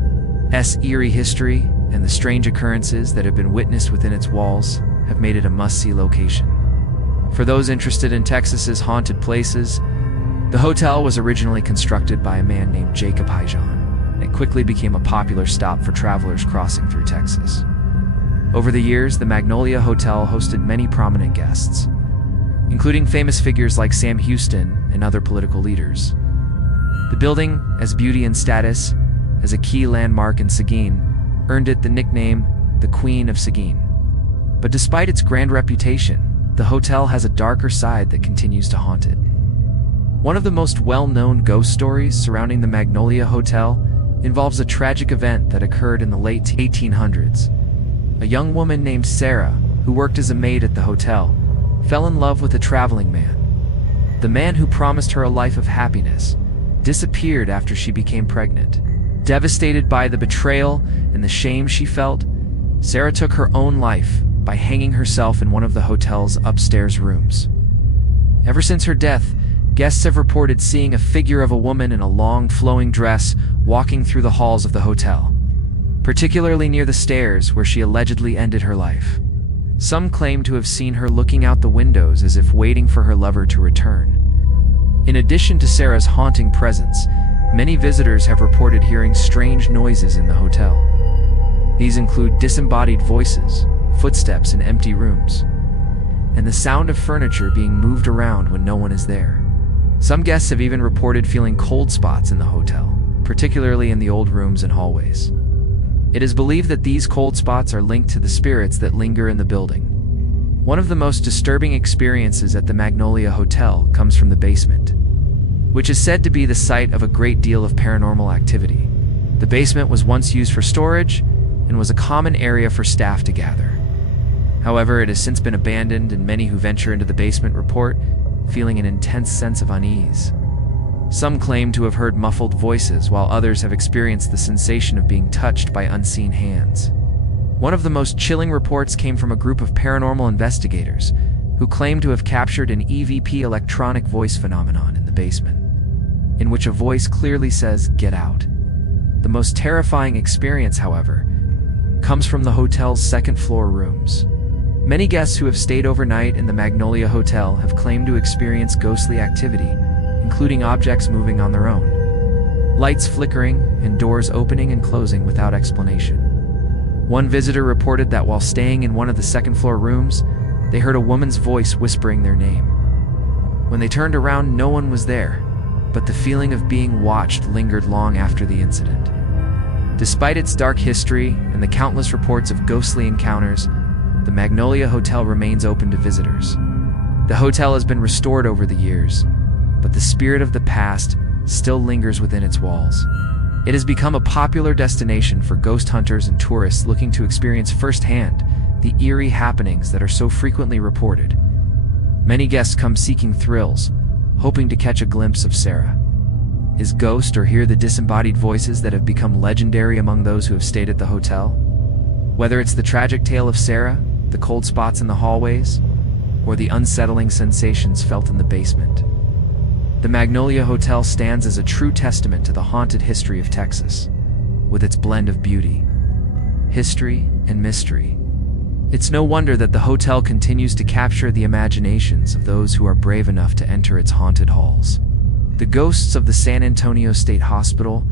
eerie history and the strange occurrences that have been witnessed within its walls have made it a must-see location. For those interested in Texas's haunted places, the hotel was originally constructed by a man named Jacob Hyjon, and it quickly became a popular stop for travelers crossing through Texas. Over the years, the Magnolia Hotel hosted many prominent guests, including famous figures like Sam Houston and other political leaders. The building, as beauty and status, as a key landmark in Seguin, earned it the nickname the Queen of Seguin. But despite its grand reputation, the hotel has a darker side that continues to haunt it. One of the most well-known ghost stories surrounding the Magnolia Hotel involves a tragic event that occurred in the late 1800s. A young woman named Sarah, who worked as a maid at the hotel, fell in love with a traveling man. The man who promised her a life of happiness disappeared after she became pregnant. Devastated by the betrayal and the shame she felt, Sarah took her own life by hanging herself in one of the hotel's upstairs rooms. Ever since her death, guests have reported seeing a figure of a woman in a long, flowing dress walking through the halls of the hotel, particularly near the stairs where she allegedly ended her life. Some claim to have seen her looking out the windows as if waiting for her lover to return. In addition to Sarah's haunting presence, many visitors have reported hearing strange noises in the hotel. These include disembodied voices, footsteps in empty rooms, and the sound of furniture being moved around when no one is there. Some guests have even reported feeling cold spots in the hotel, particularly in the old rooms and hallways. It is believed that these cold spots are linked to the spirits that linger in the building. One of the most disturbing experiences at the Magnolia Hotel comes from the basement, which is said to be the site of a great deal of paranormal activity. The basement was once used for storage and was a common area for staff to gather. However, it has since been abandoned, and many who venture into the basement report feeling an intense sense of unease. Some claim to have heard muffled voices, while others have experienced the sensation of being touched by unseen hands. One of the most chilling reports came from a group of paranormal investigators who claim to have captured an EVP electronic voice phenomenon in the basement, in which a voice clearly says, "Get out." The most terrifying experience, however, comes from the hotel's second-floor rooms. Many guests who have stayed overnight in the Magnolia Hotel have claimed to experience ghostly activity, including objects moving on their own, lights flickering, and doors opening and closing without explanation. One visitor reported that while staying in one of the second-floor rooms, they heard a woman's voice whispering their name. When they turned around, no one was there, but the feeling of being watched lingered long after the incident. Despite its dark history and the countless reports of ghostly encounters, the Magnolia Hotel remains open to visitors. The hotel has been restored over the years, but the spirit of the past still lingers within its walls. It has become a popular destination for ghost hunters and tourists looking to experience firsthand the eerie happenings that are so frequently reported. Many guests come seeking thrills, hoping to catch a glimpse of Sarah, his ghost, or hear the disembodied voices that have become legendary among those who have stayed at the hotel. Whether it's the tragic tale of Sarah, the cold spots in the hallways, or the unsettling sensations felt in the basement, the Magnolia Hotel stands as a true testament to the haunted history of Texas, with its blend of beauty, history, and mystery. It's no wonder that the hotel continues to capture the imaginations of those who are brave enough to enter its haunted halls. The ghosts of the San Antonio State Hospital,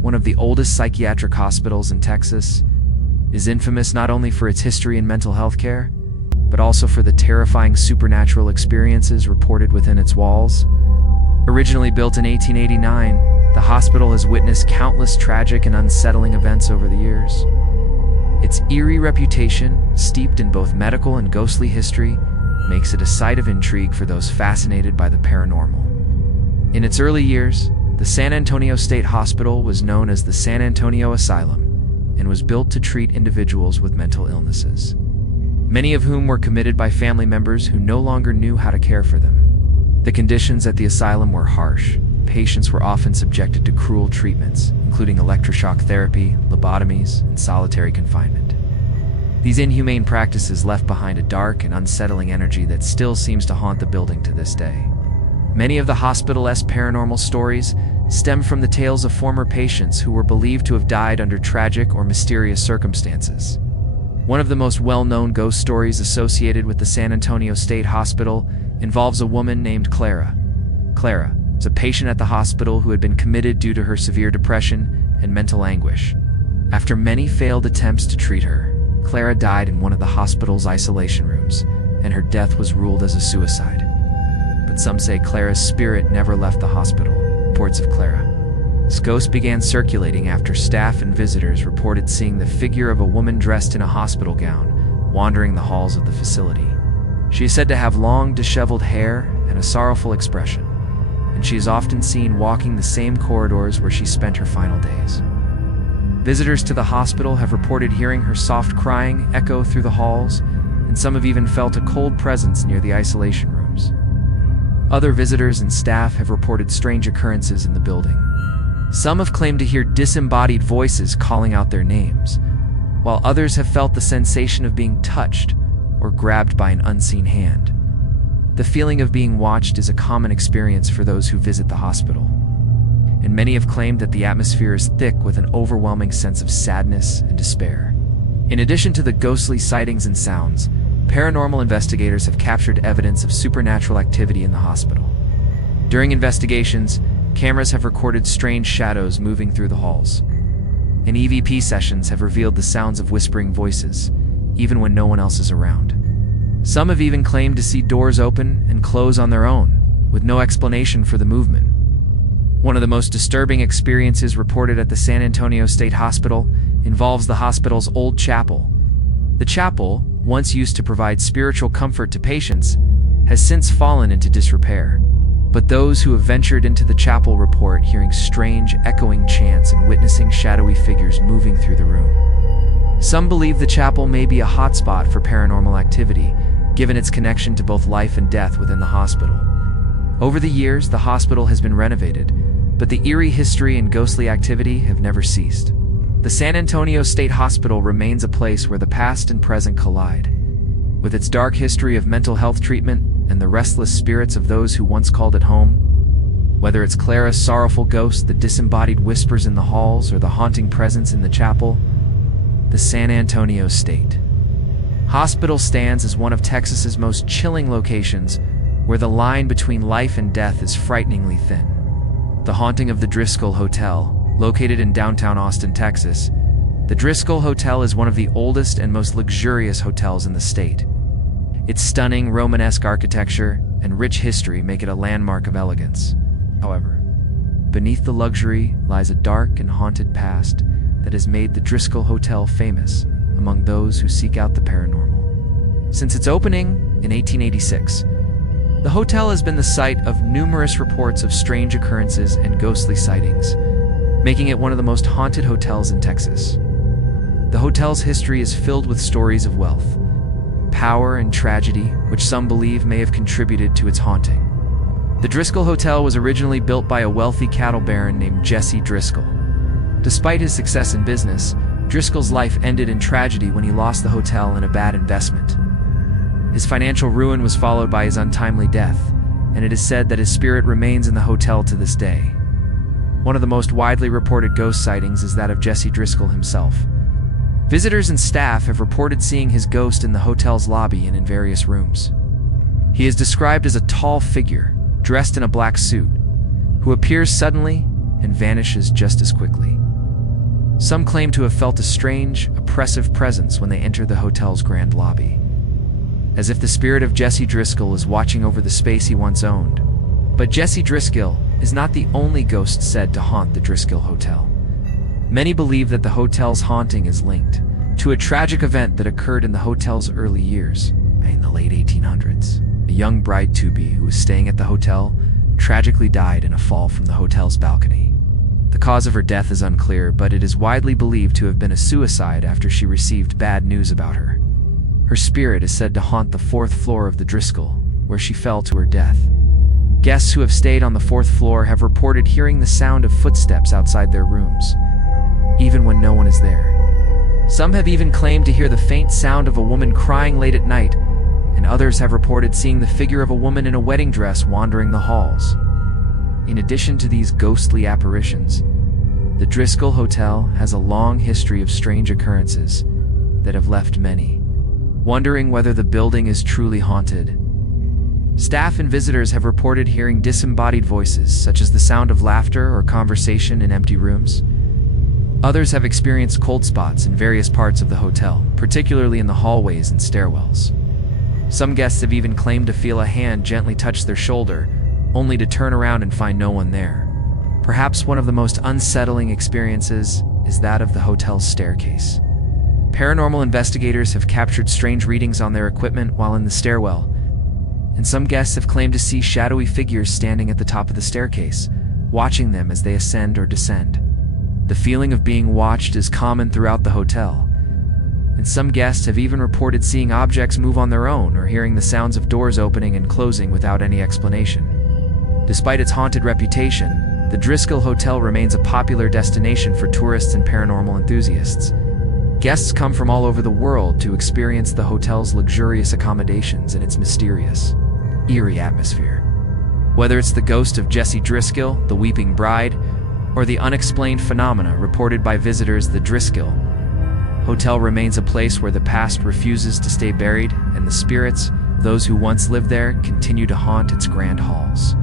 one of the oldest psychiatric hospitals in Texas, is infamous not only for its history in mental health care, but also for the terrifying supernatural experiences reported within its walls. Originally built in 1889, the hospital has witnessed countless tragic and unsettling events over the years. Its eerie reputation, steeped in both medical and ghostly history, makes it a site of intrigue for those fascinated by the paranormal. In its early years, the San Antonio State Hospital was known as the San Antonio Asylum and was built to treat individuals with mental illnesses, many of whom were committed by family members who no longer knew how to care for them. The conditions at the asylum were harsh. Patients were often subjected to cruel treatments, including electroshock therapy, lobotomies, and solitary confinement. These inhumane practices left behind a dark and unsettling energy that still seems to haunt the building to this day. Many of the hospital's paranormal stories stem from the tales of former patients who were believed to have died under tragic or mysterious circumstances. One of the most well-known ghost stories associated with the San Antonio State Hospital involves a woman named Clara. Clara was a patient at the hospital who had been committed due to her severe depression and mental anguish. After many failed attempts to treat her, Clara died in one of the hospital's isolation rooms, and her death was ruled as a suicide. But some say Clara's spirit never left the hospital. Reports of Clara's ghost began circulating after staff and visitors reported seeing the figure of a woman dressed in a hospital gown wandering the halls of the facility. She is said to have long, disheveled hair and a sorrowful expression, and she is often seen walking the same corridors where she spent her final days. Visitors to the hospital have reported hearing her soft crying echo through the halls, and some have even felt a cold presence near the isolation rooms. Other visitors and staff have reported strange occurrences in the building. Some have claimed to hear disembodied voices calling out their names, while others have felt the sensation of being touched or grabbed by an unseen hand. The feeling of being watched is a common experience for those who visit the hospital, and many have claimed that the atmosphere is thick with an overwhelming sense of sadness and despair. In addition to the ghostly sightings and sounds, paranormal investigators have captured evidence of supernatural activity in the hospital. During investigations, cameras have recorded strange shadows moving through the halls, and EVP sessions have revealed the sounds of whispering voices, even when no one else is around. Some have even claimed to see doors open and close on their own, with no explanation for the movement. One of the most disturbing experiences reported at the San Antonio State Hospital involves the hospital's old chapel. The chapel, once used to provide spiritual comfort to patients, has since fallen into disrepair. But those who have ventured into the chapel report hearing strange, echoing chants and witnessing shadowy figures moving through the room. Some believe the chapel may be a hotspot for paranormal activity, given its connection to both life and death within the hospital. Over the years, the hospital has been renovated, but the eerie history and ghostly activity have never ceased. The San Antonio State Hospital remains a place where the past and present collide, with its dark history of mental health treatment and the restless spirits of those who once called it home. Whether it's Clara's sorrowful ghost, the disembodied whispers in the halls, or the haunting presence in the chapel, the San Antonio State Hospital stands as one of Texas's most chilling locations, where the line between life and death is frighteningly thin. The haunting of the Driscoll Hotel, located in downtown Austin, Texas. The Driscoll Hotel is one of the oldest and most luxurious hotels in the state. Its stunning Romanesque architecture and rich history make it a landmark of elegance. However, beneath the luxury lies a dark and haunted past that has made the Driscoll Hotel famous among those who seek out the paranormal. Since its opening in 1886, the hotel has been the site of numerous reports of strange occurrences and ghostly sightings, making it one of the most haunted hotels in Texas. The hotel's history is filled with stories of wealth, power, and tragedy, which some believe may have contributed to its haunting. The Driscoll Hotel was originally built by a wealthy cattle baron named Jesse Driscoll. Despite his success in business, Driscoll's life ended in tragedy when he lost the hotel in a bad investment. His financial ruin was followed by his untimely death, and it is said that his spirit remains in the hotel to this day. One of the most widely reported ghost sightings is that of Jesse Driscoll himself. Visitors and staff have reported seeing his ghost in the hotel's lobby and in various rooms. He is described as a tall figure, dressed in a black suit, who appears suddenly and vanishes just as quickly. Some claim to have felt a strange, oppressive presence when they entered the hotel's grand lobby, as if the spirit of Jesse Driscoll is watching over the space he once owned. But Jesse Driscoll is not the only ghost said to haunt the Driscoll Hotel. Many believe that the hotel's haunting is linked to a tragic event that occurred in the hotel's early years, in the late 1800s. A young bride-to-be who was staying at the hotel tragically died in a fall from the hotel's balcony. The cause of her death is unclear, but it is widely believed to have been a suicide after she received bad news about her. Her spirit is said to haunt the 4th floor of the Driscoll, where she fell to her death. Guests who have stayed on the 4th floor have reported hearing the sound of footsteps outside their rooms, even when no one is there. Some have even claimed to hear the faint sound of a woman crying late at night, and others have reported seeing the figure of a woman in a wedding dress wandering the halls. In addition to these ghostly apparitions, the Driscoll Hotel has a long history of strange occurrences that have left many wondering whether the building is truly haunted. Staff and visitors have reported hearing disembodied voices, such as the sound of laughter or conversation in empty rooms. Others have experienced cold spots in various parts of the hotel, particularly in the hallways and stairwells. Some guests have even claimed to feel a hand gently touch their shoulder, only to turn around and find no one there. Perhaps one of the most unsettling experiences is that of the hotel's staircase. Paranormal investigators have captured strange readings on their equipment while in the stairwell, and some guests have claimed to see shadowy figures standing at the top of the staircase, watching them as they ascend or descend. The feeling of being watched is common throughout the hotel, and some guests have even reported seeing objects move on their own or hearing the sounds of doors opening and closing without any explanation. Despite its haunted reputation, the Driscoll Hotel remains a popular destination for tourists and paranormal enthusiasts. Guests come from all over the world to experience the hotel's luxurious accommodations and its mysterious, eerie atmosphere. Whether it's the ghost of Jessie Driscoll, the weeping bride, or the unexplained phenomena reported by visitors, the Driscoll Hotel remains a place where the past refuses to stay buried, and the spirits, those who once lived there, continue to haunt its grand halls.